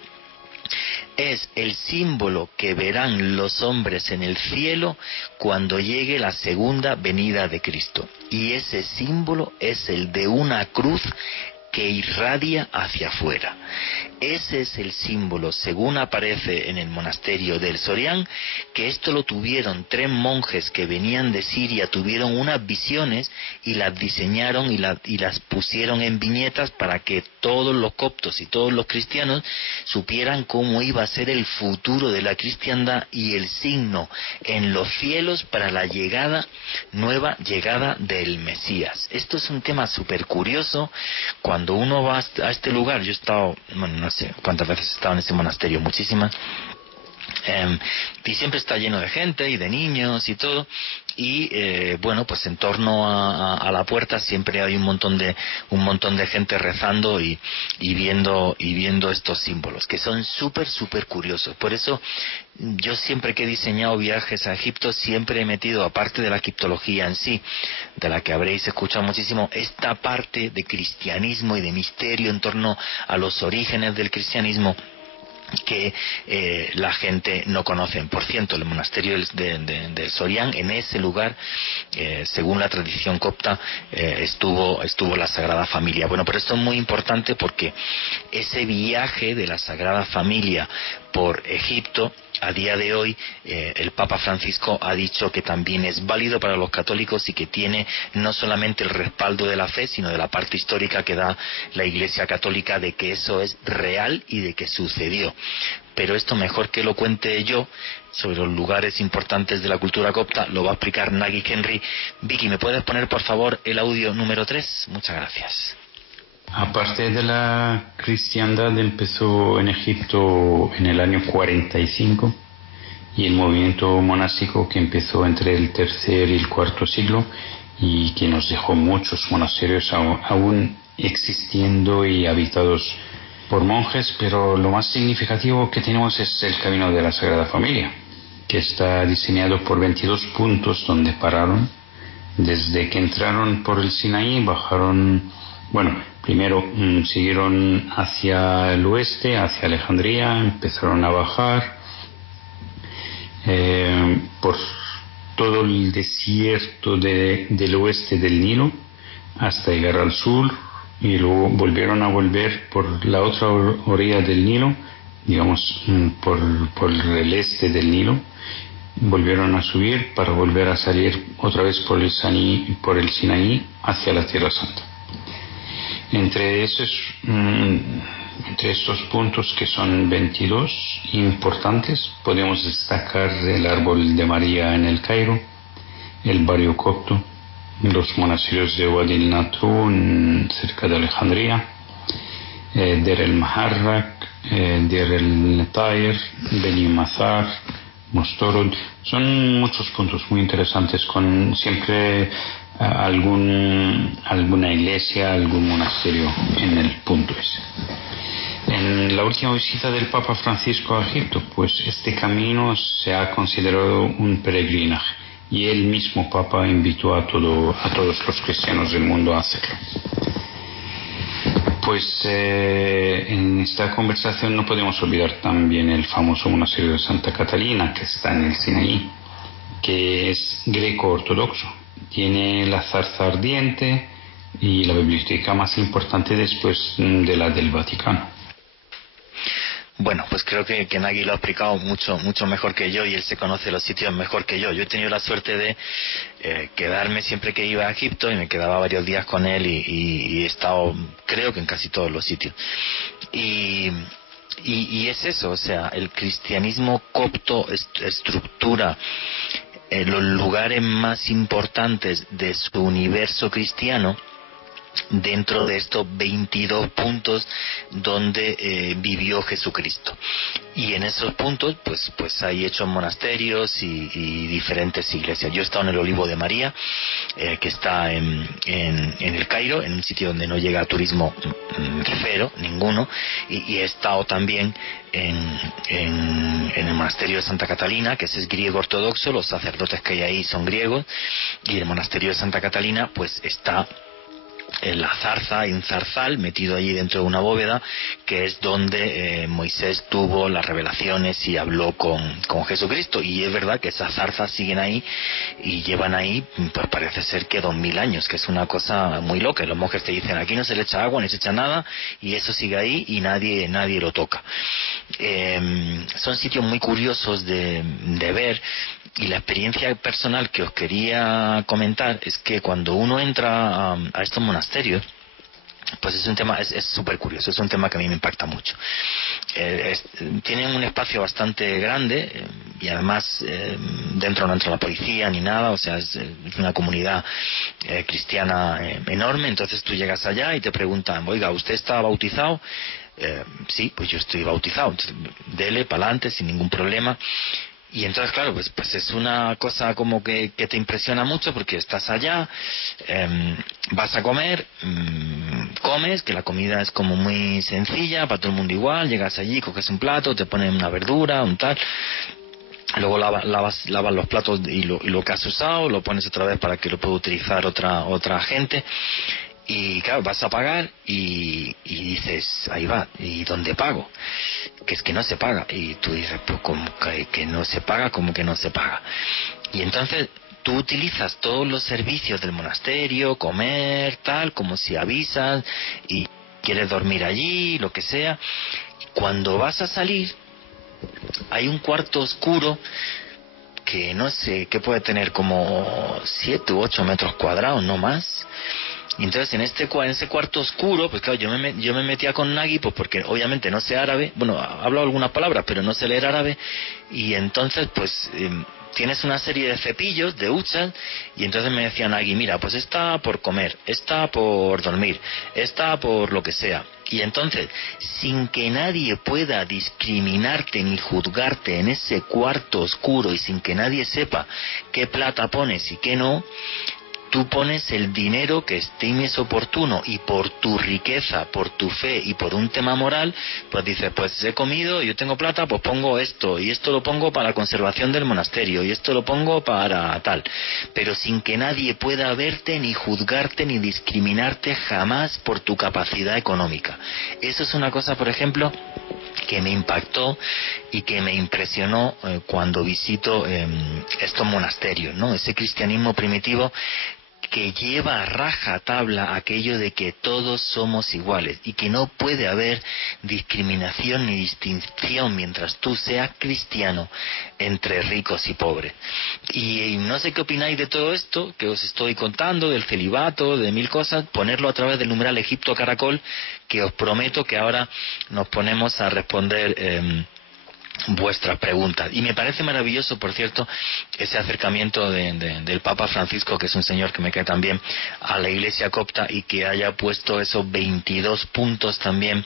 es el símbolo que verán los hombres en el cielo cuando llegue la segunda venida de Cristo. Y ese símbolo es el de una cruz que irradia hacia afuera. Ese es el símbolo, según aparece en el monasterio del Sorián, que esto lo tuvieron 3 monjes que venían de Siria, tuvieron unas visiones y las diseñaron y las pusieron en viñetas para que todos los coptos y todos los cristianos supieran cómo iba a ser el futuro de la cristiandad y el signo en los cielos para la nueva llegada del Mesías. Esto es un tema súper curioso. Cuando uno va a este lugar, yo he estado, no sé cuántas veces he estado en ese monasterio, muchísimas, y siempre está lleno de gente y de niños y todo, y bueno, pues en torno a la puerta siempre hay un montón de gente rezando y viendo estos símbolos que son súper curiosos. Por eso yo siempre que he diseñado viajes a Egipto siempre he metido, aparte de la egiptología en sí, de la que habréis escuchado muchísimo, esta parte de cristianismo y de misterio en torno a los orígenes del cristianismo que la gente no conoce. Por cierto, el monasterio del Sorián, en ese lugar, según la tradición copta, estuvo la Sagrada Familia. Bueno, pero esto es muy importante porque ese viaje de la Sagrada Familia por Egipto, a día de hoy, el Papa Francisco ha dicho que también es válido para los católicos y que tiene no solamente el respaldo de la fe, sino de la parte histórica que da la Iglesia Católica de que eso es real y de que sucedió. Pero esto, mejor que lo cuente yo, sobre los lugares importantes de la cultura copta, lo va a explicar Nagy Henry. Vicky, ¿me puedes poner por favor el audio número 3? Muchas gracias. Aparte de la cristiandad, empezó en Egipto en el año 45, y el movimiento monástico que empezó entre el tercer y el cuarto siglo y que nos dejó muchos monasterios aún existiendo y habitados por monjes. Pero lo más significativo que tenemos es el Camino de la Sagrada Familia, que está diseñado por 22 puntos donde pararon. Desde que entraron por el Sinaí, bajaron, primero siguieron hacia el oeste, hacia Alejandría, empezaron a bajar por todo el desierto del oeste del Nilo hasta llegar al sur, y luego volvieron a volver por la otra orilla del Nilo, digamos por el este del Nilo, volvieron a subir para volver a salir otra vez por el Sinaí hacia la Tierra Santa. Entre estos puntos, que son 22 importantes, podemos destacar el árbol de María en el Cairo, el barrio copto, los monasterios de Wadi el-Natrun cerca de Alejandría, Der el-Maharrak, Der el-Tair, Beni Mazar, Mostorod. Son muchos puntos muy interesantes, con siempre alguna iglesia, algún monasterio en el punto ese. En la última visita del Papa Francisco a Egipto, pues este camino se ha considerado un peregrinaje, y el mismo Papa invitó a todos los cristianos del mundo a hacerlo. Pues en esta conversación no podemos olvidar también el famoso monasterio de Santa Catalina, que está en el Sinaí, que es greco-ortodoxo. Tiene la zarza ardiente y la biblioteca más importante después de la del Vaticano. Bueno, pues creo que Nagy lo ha explicado mucho mejor que yo, y él se conoce los sitios mejor que yo. Yo he tenido la suerte de quedarme siempre que iba a Egipto, y me quedaba varios días con él, y he estado, creo que en casi todos los sitios. Y es eso, o sea, el cristianismo copto estructura los lugares más importantes de su universo cristiano dentro de estos 22 puntos donde vivió Jesucristo. Y en esos puntos pues hay hechos monasterios y diferentes iglesias. Yo he estado en el Olivo de María, que está en el Cairo, en un sitio donde no llega turismo cero, ninguno, y he estado también en el monasterio de Santa Catalina, que ese es griego ortodoxo, los sacerdotes que hay ahí son griegos, y el monasterio de Santa Catalina pues está la zarza, hay un zarzal metido allí dentro de una bóveda, que es donde Moisés tuvo las revelaciones y habló con Jesucristo. Y es verdad que esas zarzas siguen ahí y llevan ahí, pues parece ser que 2000 años, que es una cosa muy loca. Los monjes te dicen, aquí no se le echa agua, ni se echa nada, y eso sigue ahí y nadie lo toca. Son sitios muy curiosos de ver. Y la experiencia personal que os quería comentar es que cuando uno entra a estos monasterios, pues es un tema, es súper curioso, es un tema que a mí me impacta mucho. Tienen un espacio bastante grande y además dentro no entra la policía ni nada, o sea, es una comunidad cristiana enorme. Entonces tú llegas allá y te preguntan, oiga, ¿usted está bautizado? Sí, pues yo estoy bautizado. Entonces, dele para adelante sin ningún problema. Y entonces, claro, pues es una cosa como que te impresiona mucho, porque estás allá, vas a comer, comes, que la comida es como muy sencilla, para todo el mundo igual, llegas allí, coges un plato, te ponen una verdura, un tal, luego lavas los platos y lo que has usado, lo pones otra vez para que lo pueda utilizar otra gente. Y claro, vas a pagar y dices, ahí va, ¿y dónde pago? Que es que no se paga. Y tú dices, pues como que no se paga, como que no se paga. Y entonces tú utilizas todos los servicios del monasterio, comer, tal, como si avisas y quieres dormir allí, lo que sea. Cuando vas a salir, hay un cuarto oscuro que no sé, que puede tener como 7 u 8 metros cuadrados, no más. Y entonces en ese cuarto oscuro, pues claro, yo me metía con Nagui, pues porque obviamente no sé árabe, bueno, hablo algunas palabras, pero no sé leer árabe, y entonces pues tienes una serie de cepillos, de huchas, y entonces me decía Nagui, mira, pues esta por comer, esta por dormir, esta por lo que sea. Y entonces, sin que nadie pueda discriminarte ni juzgarte en ese cuarto oscuro, y sin que nadie sepa qué plata pones y qué no, tú pones el dinero que estimes oportuno, y por tu riqueza, por tu fe y por un tema moral, pues dices, pues he comido, yo tengo plata, pues pongo esto, y esto lo pongo para la conservación del monasterio, y esto lo pongo para tal, pero sin que nadie pueda verte, ni juzgarte, ni discriminarte jamás por tu capacidad económica. Eso es una cosa, por ejemplo, que me impactó y que me impresionó cuando visito estos monasterios, ¿no? Ese cristianismo primitivo que lleva a rajatabla aquello de que todos somos iguales y que no puede haber discriminación ni distinción mientras tú seas cristiano entre ricos y pobres. Y no sé qué opináis de todo esto que os estoy contando, del celibato, de mil cosas, ponerlo a través del numeral Egipto Caracol, que os prometo que ahora nos ponemos a responder vuestras preguntas. Y me parece maravilloso, por cierto, ese acercamiento del Papa Francisco, que es un señor que me cae también, a la Iglesia copta, y que haya puesto esos 22 puntos también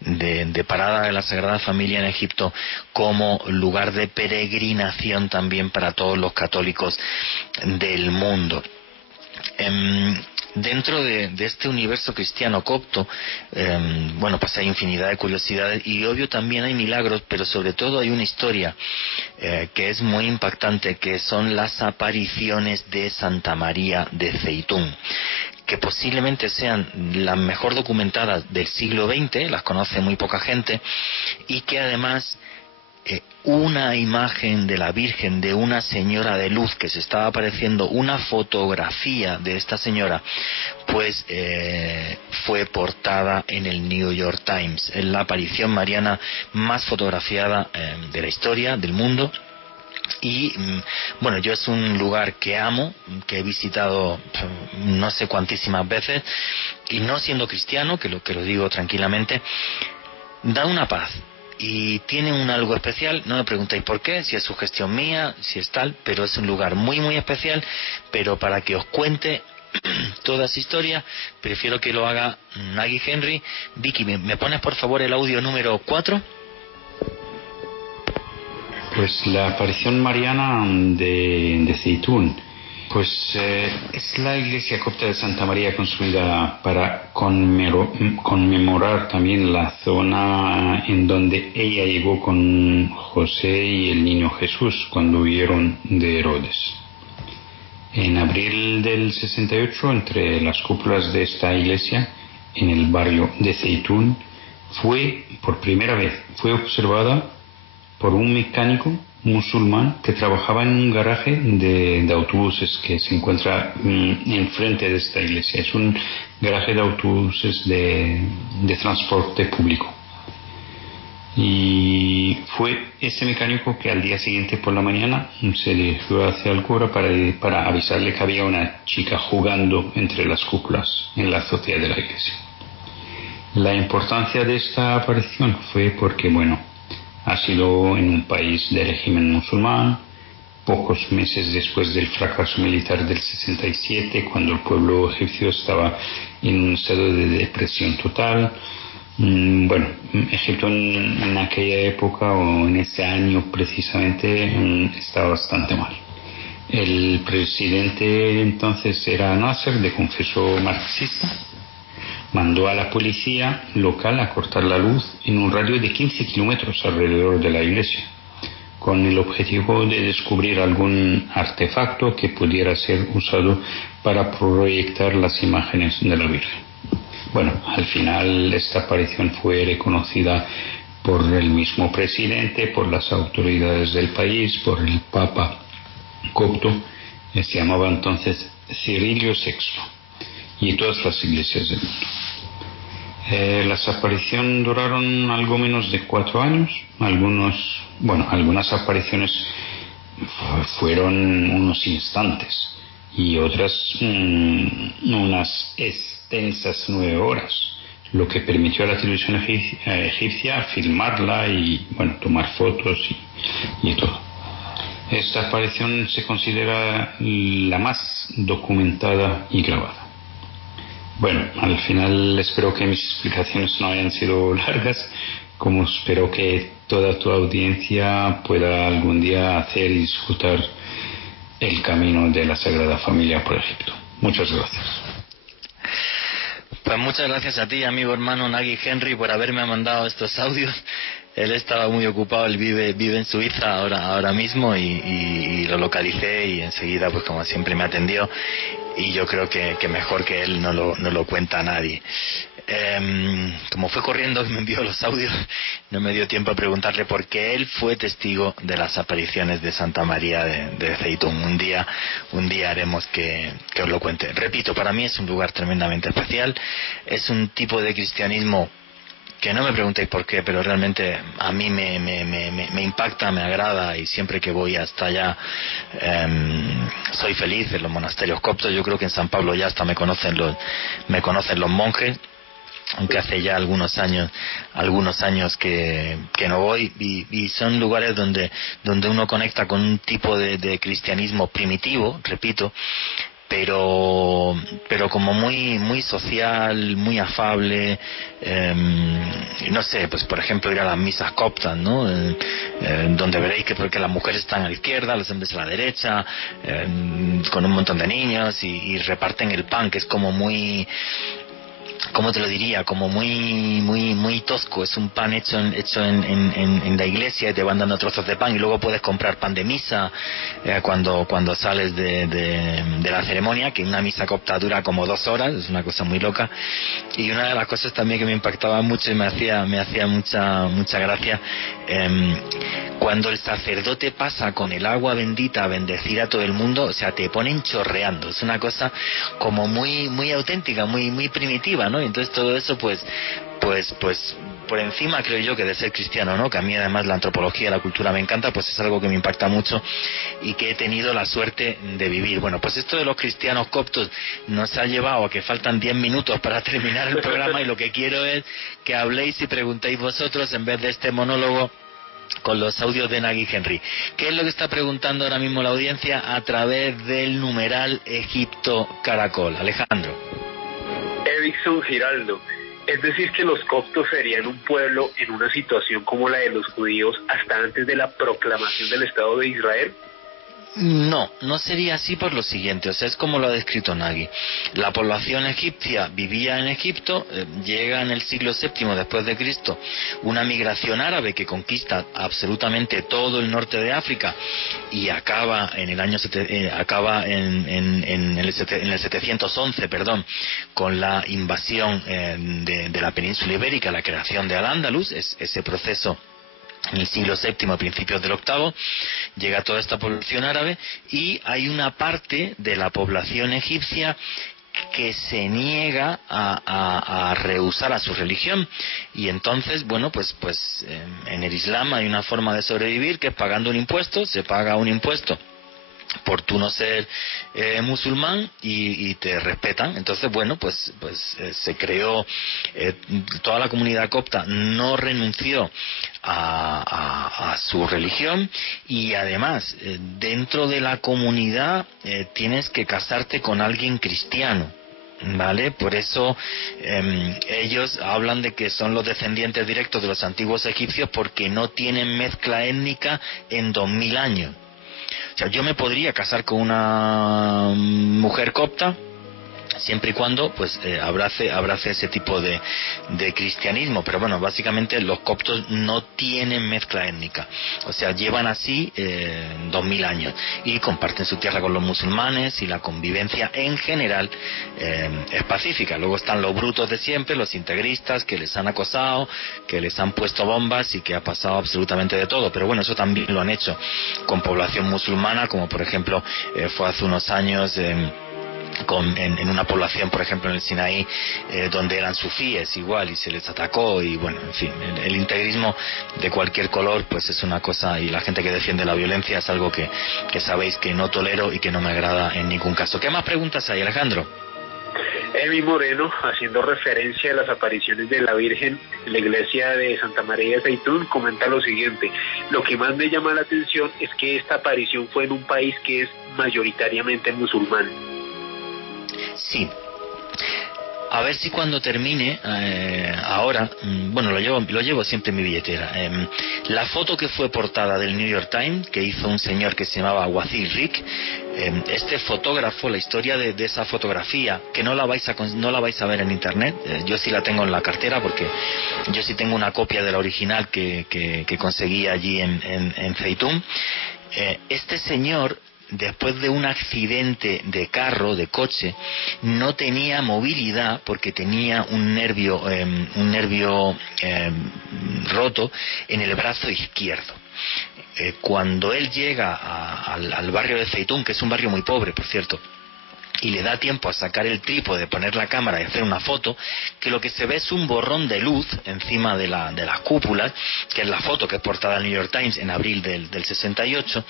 de parada de la Sagrada Familia en Egipto como lugar de peregrinación también para todos los católicos del mundo. Dentro de este universo cristiano copto, bueno, pues hay infinidad de curiosidades, y obvio también hay milagros, pero sobre todo hay una historia que es muy impactante, que son las apariciones de Santa María de Zeitún, que posiblemente sean las mejor documentadas del siglo XX, las conoce muy poca gente, y que además una imagen de la Virgen, de una señora de luz que se estaba apareciendo, una fotografía de esta señora, pues fue portada en el New York Times. Es la aparición mariana más fotografiada de la historia del mundo. Y bueno, yo es un lugar que amo, que he visitado no sé cuantísimas veces, y no siendo cristiano, que lo digo tranquilamente, da una paz. Y tiene un algo especial, no me preguntéis por qué, si es sugestión mía, si es tal, pero es un lugar muy muy especial. Pero para que os cuente toda esa historia, prefiero que lo haga Nagui Henry. Vicky, ¿me pones por favor el audio número 4? Pues la aparición mariana de Zeitún, pues es la iglesia copta de Santa María, construida para conmemorar también la zona en donde ella llegó con José y el niño Jesús cuando huyeron de Herodes. En abril del 68, entre las cúpulas de esta iglesia, en el barrio de Zeitún, por primera vez, fue observada por un mecánico musulmán que trabajaba en un garaje de autobuses que se encuentra enfrente de esta iglesia. Es un garaje de autobuses de transporte público. Y fue ese mecánico que al día siguiente por la mañana se dirigió hacia el cura para avisarle que había una chica jugando entre las cúpulas en la azotea de la iglesia. La importancia de esta aparición fue porque, ha sido en un país de régimen musulmán, pocos meses después del fracaso militar del 67, cuando el pueblo egipcio estaba en un estado de depresión total. Egipto en aquella época o en ese año precisamente estaba bastante mal. El presidente entonces era Nasser, de confeso marxista. Mandó a la policía local a cortar la luz en un radio de 15 kilómetros alrededor de la iglesia, con el objetivo de descubrir algún artefacto que pudiera ser usado para proyectar las imágenes de la Virgen. Al final esta aparición fue reconocida por el mismo presidente, por las autoridades del país, por el Papa copto, que se llamaba entonces Cirilio VI, y todas las iglesias del mundo. Las apariciones duraron algo menos de 4 años. Algunas apariciones fueron unos instantes y otras unas extensas 9 horas, lo que permitió a la televisión egipcia filmarla y tomar fotos y todo. Esta aparición se considera la más documentada y grabada. Al final espero que mis explicaciones no hayan sido largas, como espero que toda tu audiencia pueda algún día hacer y disfrutar el camino de la Sagrada Familia por Egipto. Muchas gracias. Pues muchas gracias a ti, amigo hermano Nagy Henry, por haberme mandado estos audios. Él estaba muy ocupado, él vive en Suiza ahora mismo y lo localicé y enseguida, pues como siempre, me atendió, y yo creo que mejor que él no lo cuenta a nadie. Como fue corriendo y me envió los audios, no me dio tiempo a preguntarle, porque él fue testigo de las apariciones de Santa María de Zeitún. Un día haremos que os lo cuente. Repito, para mí es un lugar tremendamente especial, es un tipo de cristianismo que no me preguntéis por qué, pero realmente a mí me impacta, me agrada, y siempre que voy hasta allá soy feliz. En los monasterios coptos, yo creo que en San Pablo ya hasta me conocen los monjes, aunque hace ya algunos años que no voy, y son lugares donde uno conecta con un tipo de cristianismo primitivo, repito, pero como muy social, muy afable. No sé, pues por ejemplo ir a las misas coptas, ¿no? Donde veréis que porque las mujeres están a la izquierda, los hombres a la derecha, con un montón de niños, y reparten el pan, que es como muy, ¿cómo te lo diría? Como muy tosco. Es un pan hecho en la iglesia, y te van dando trozos de pan, y luego puedes comprar pan de misa cuando sales de la ceremonia, que una misa copta dura como 2 horas, es una cosa muy loca. Y una de las cosas también que me impactaba mucho y me hacía mucha gracia, cuando el sacerdote pasa con el agua bendita a bendecir a todo el mundo, o sea, te ponen chorreando. Es una cosa como muy auténtica, muy primitiva, ¿no? Y entonces todo eso pues por encima, creo yo, que de ser cristiano, ¿no? Que a mí además la antropología y la cultura me encanta, pues es algo que me impacta mucho y que he tenido la suerte de vivir. Bueno, pues esto de los cristianos coptos nos ha llevado a que faltan 10 minutos para terminar el programa, y lo que quiero es que habléis y preguntéis vosotros en vez de este monólogo con los audios de Nagy Henry. ¿Qué es lo que está preguntando ahora mismo la audiencia a través del numeral Egipto Caracol? Alejandro. Erickson Giraldo. Es decir, que los coptos serían un pueblo en una situación como la de los judíos hasta antes de la proclamación del Estado de Israel. No, no sería así por lo siguiente, o sea, es como lo ha descrito Nagy. La población egipcia vivía en Egipto, llega en el siglo VII después de Cristo una migración árabe que conquista absolutamente todo el norte de África y acaba en el año en el 711, perdón, con la invasión de la península ibérica, la creación de Al-Ándalus, ese proceso. En el siglo VII, a principios del VIII, llega toda esta población árabe y hay una parte de la población egipcia que se niega a rehusar a su religión, y entonces, bueno, pues en el Islam hay una forma de sobrevivir que es pagando un impuesto. Se paga un impuesto por tú no ser musulmán y te respetan. Entonces, bueno, pues se creó, toda la comunidad copta no renunció a su religión, y además dentro de la comunidad tienes que casarte con alguien cristiano, ¿vale? Por eso ellos hablan de que son los descendientes directos de los antiguos egipcios, porque no tienen mezcla étnica en 2000 años. O sea, yo me podría casar con una mujer copta siempre y cuando pues abrace ese tipo de cristianismo, pero bueno, básicamente los coptos no tienen mezcla étnica, o sea, llevan así 2000 años y comparten su tierra con los musulmanes, y la convivencia en general es pacífica. Luego están los brutos de siempre, los integristas, que les han acosado, que les han puesto bombas y que ha pasado absolutamente de todo, pero bueno, eso también lo han hecho con población musulmana, como por ejemplo fue hace unos años en una población, por ejemplo en el Sinaí, donde eran sufíes igual y se les atacó, y bueno, en fin, el integrismo de cualquier color pues es una cosa, y la gente que defiende la violencia es algo que sabéis que no tolero y que no me agrada en ningún caso. ¿Qué más preguntas hay, Alejandro? Emi Moreno, haciendo referencia a las apariciones de la Virgen en la iglesia de Santa María de Zeitún, comenta lo siguiente: lo que más me llama la atención es que esta aparición fue en un país que es mayoritariamente musulmán. Sí. A ver si cuando termine, ahora, bueno, lo llevo siempre en mi billetera. La foto que fue portada del New York Times, que hizo un señor que se llamaba Wazir Rick, este fotógrafo, la historia de esa fotografía, que no la vais a ver en internet, yo sí la tengo en la cartera, porque yo sí tengo una copia de la original que conseguí allí en Zeitún. Este señor, después de un accidente de carro, de coche, no tenía movilidad porque tenía un nervio roto en el brazo izquierdo. Cuando él llega al barrio de Zeitún, que es un barrio muy pobre, por cierto, y le da tiempo a sacar el trípode, poner la cámara y hacer una foto, que lo que se ve es un borrón de luz encima de las cúpulas, que es la foto que es portada al New York Times en abril del 68.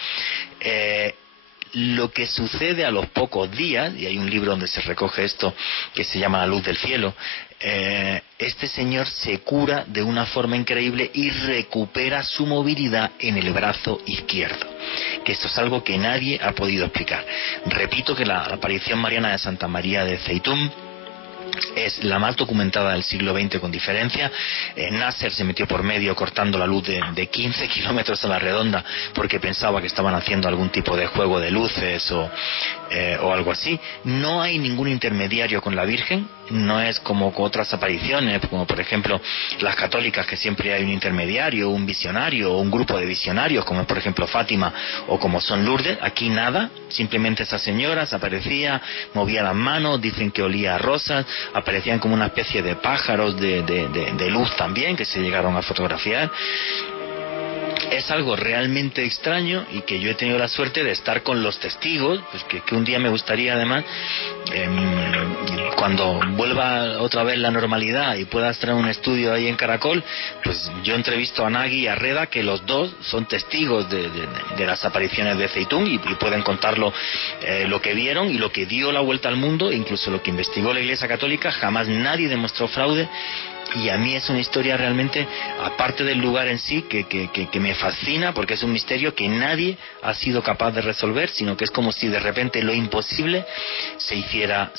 Lo que sucede a los pocos días, y hay un libro donde se recoge esto que se llama La luz del cielo, este señor se cura de una forma increíble y recupera su movilidad en el brazo izquierdo, que esto es algo que nadie ha podido explicar. Repito que la aparición mariana de Santa María de Zeitún es la más documentada del siglo XX con diferencia. Nasser se metió por medio cortando la luz de 15 kilómetros a la redonda porque pensaba que estaban haciendo algún tipo de juego de luces o algo así. No hay ningún intermediario con la Virgen, no es como con otras apariciones, como por ejemplo las católicas, que siempre hay un intermediario, un visionario o un grupo de visionarios, como por ejemplo Fátima o como son Lourdes. Aquí nada, simplemente esa señora se aparecía, movía las manos, dicen que olía a rosas, aparecían como una especie de pájaros de luz también, que se llegaron a fotografiar. Es algo realmente extraño, y que yo he tenido la suerte de estar con los testigos, pues que un día me gustaría, además, cuando vuelva otra vez la normalidad y pueda estar en un estudio ahí en Caracol, pues yo entrevisto a Nagy y a Reda, que los dos son testigos de las apariciones de Zeitún y pueden contarlo, lo que vieron y lo que dio la vuelta al mundo, incluso lo que investigó la Iglesia Católica. Jamás nadie demostró fraude. Y a mí es una historia realmente, aparte del lugar en sí, que me fascina, porque es un misterio que nadie ha sido capaz de resolver, sino que es como si de repente lo imposible se hiciera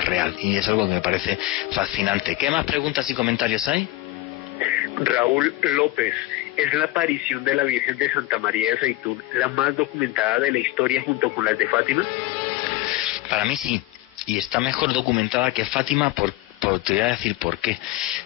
real, y es algo que me parece fascinante. ¿Qué más preguntas y comentarios hay? Raúl López, ¿es la aparición de la Virgen de Santa María de Zeitún la más documentada de la historia junto con las de Fátima? Para mí sí, y está mejor documentada que Fátima te voy a decir por qué.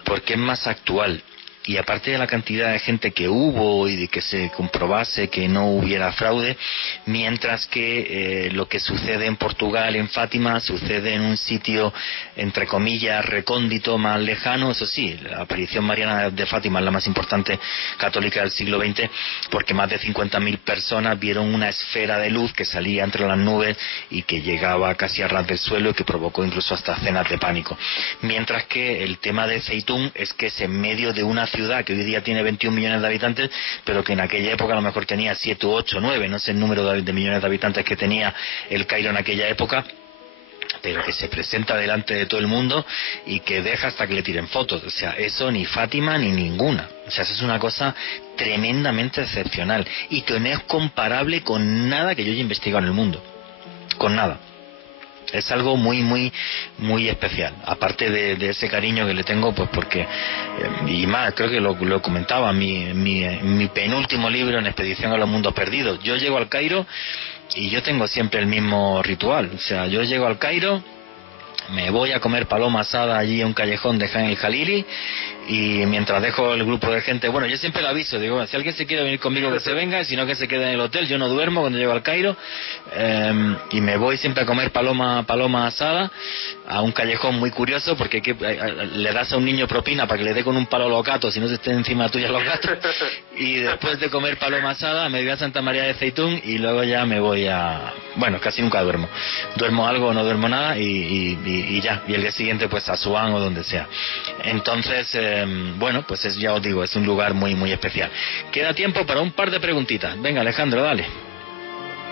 Porque es más actual. Y aparte de la cantidad de gente que hubo y de que se comprobase que no hubiera fraude, mientras que lo que sucede en Portugal, en Fátima, sucede en un sitio, entre comillas, recóndito, más lejano. Eso sí, la aparición mariana de Fátima es la más importante católica del siglo XX, porque más de 50.000 personas vieron una esfera de luz que salía entre las nubes y que llegaba casi a ras del suelo y que provocó incluso hasta escenas de pánico. Mientras que el tema de Zeitún es que es en medio de una ciudad que hoy día tiene 21 millones de habitantes, pero que en aquella época a lo mejor tenía 7, 8, 9, no sé el número de millones de habitantes que tenía el Cairo en aquella época, pero que se presenta delante de todo el mundo y que deja hasta que le tiren fotos. O sea, eso ni Fátima ni ninguna. O sea, eso es una cosa tremendamente excepcional y que no es comparable con nada que yo haya investigado en el mundo. Con nada. Es algo muy, muy, muy especial. Aparte de ese cariño que le tengo, pues porque, y más, creo que lo comentaba, mi penúltimo libro, En Expedición a los Mundos Perdidos. Yo llego al Cairo y yo tengo siempre el mismo ritual. O sea, yo llego al Cairo, me voy a comer paloma asada allí en un callejón de Khan el Jalili, y mientras dejo el grupo de gente, bueno, yo siempre lo aviso, digo, si alguien se quiere venir conmigo que se venga, si no que se quede en el hotel, yo no duermo cuando llego al Cairo, y me voy siempre a comer paloma asada a un callejón muy curioso, porque le das a un niño propina para que le dé con un palo a los gatos, si no se estén encima tuya los gatos, y después de comer paloma asada me voy a Santa María de Zeitún y luego ya me voy bueno, casi nunca duermo algo o no duermo nada y ya, y el día siguiente pues a Asuán o donde sea. Entonces, bueno, pues ya os digo, es un lugar muy, muy especial. Queda tiempo para un par de preguntitas. Venga, Alejandro, dale.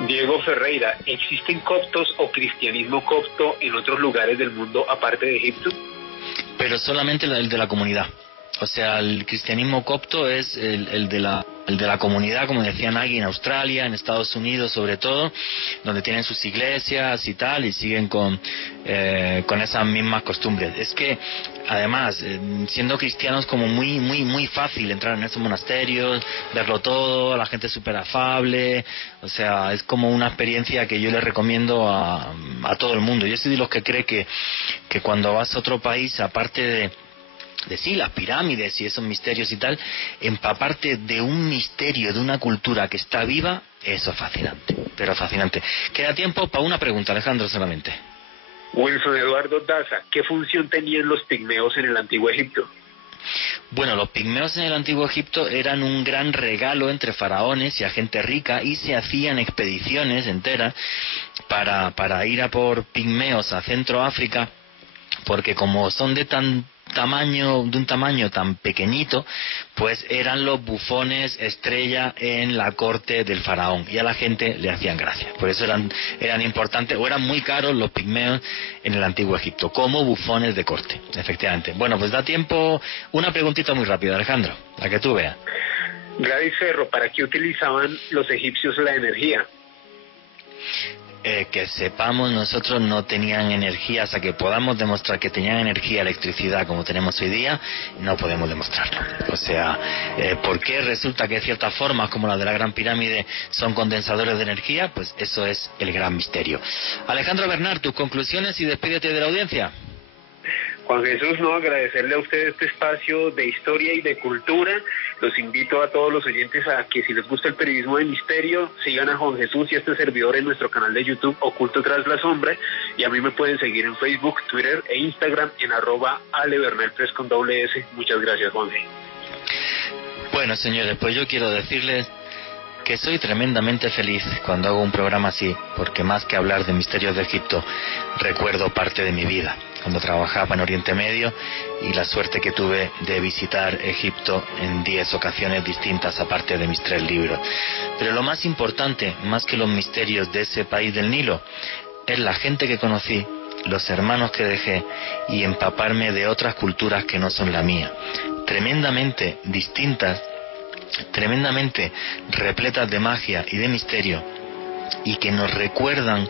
Diego Ferreira, ¿existen coptos o cristianismo copto en otros lugares del mundo aparte de Egipto? Pero solamente el de la comunidad. O sea, el cristianismo copto es el de la comunidad, como decía Nagui, en Australia, en Estados Unidos sobre todo, donde tienen sus iglesias y tal, y siguen con esas mismas costumbres. Es que, además, siendo cristianos, como muy, muy, muy fácil entrar en esos monasterios, verlo todo, la gente súper afable, o sea, es como una experiencia que yo le recomiendo a todo el mundo. Yo soy de los que cree que cuando vas a otro país, aparte de sí, las pirámides y esos misterios y tal, empaparte de un misterio, de una cultura que está viva, eso es fascinante, pero fascinante. Queda tiempo para una pregunta, Alejandro, solamente. Wilson Eduardo Daza, ¿qué función tenían los pigmeos en el Antiguo Egipto? Bueno, los pigmeos en el Antiguo Egipto eran un gran regalo entre faraones y a gente rica, y se hacían expediciones enteras para ir a por pigmeos a Centroáfrica, porque como son de un tamaño tan pequeñito, pues eran los bufones estrella en la corte del faraón, y a la gente le hacían gracia. Por eso eran importantes, o eran muy caros los pigmeos en el Antiguo Egipto, como bufones de corte, efectivamente. Bueno, pues da tiempo, una preguntita muy rápida, Alejandro, la que tú veas. Gladys Ferro, ¿para qué utilizaban los egipcios la energía? Que sepamos, nosotros no tenían energía, hasta que podamos demostrar que tenían energía, electricidad como tenemos hoy día, no podemos demostrarlo. O sea, ¿por qué resulta que ciertas formas como la de la Gran Pirámide son condensadores de energía? Pues eso es el gran misterio. Alejandro Bernard, tus conclusiones y despídete de la audiencia. Juan Jesús, no, agradecerle a usted este espacio de historia y de cultura. Los invito a todos los oyentes a que, si les gusta el periodismo de misterio, sigan a Juan Jesús y a este servidor en nuestro canal de YouTube Oculto Tras la Sombra, y a mí me pueden seguir en Facebook, Twitter e Instagram en @alebernal3 con doble S. Muchas gracias, Juanje. Bueno, señores, pues yo quiero decirles que soy tremendamente feliz cuando hago un programa así, porque más que hablar de misterios de Egipto, recuerdo parte de mi vida, cuando trabajaba en Oriente Medio, y la suerte que tuve de visitar Egipto en 10 ocasiones distintas, aparte de mis 3 libros. Pero lo más importante, más que los misterios de ese país del Nilo, es la gente que conocí, los hermanos que dejé, y empaparme de otras culturas que no son la mía, tremendamente distintas, tremendamente repletas de magia y de misterio, y que nos recuerdan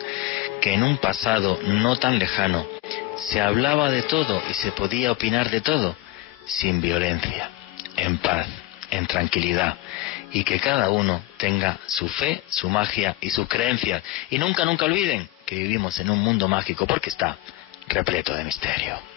que en un pasado no tan lejano se hablaba de todo y se podía opinar de todo sin violencia. en paz, en tranquilidad, y que cada uno tenga su fe, su magia y sus creencias. Y nunca olviden que vivimos en un mundo mágico porque está repleto de misterio.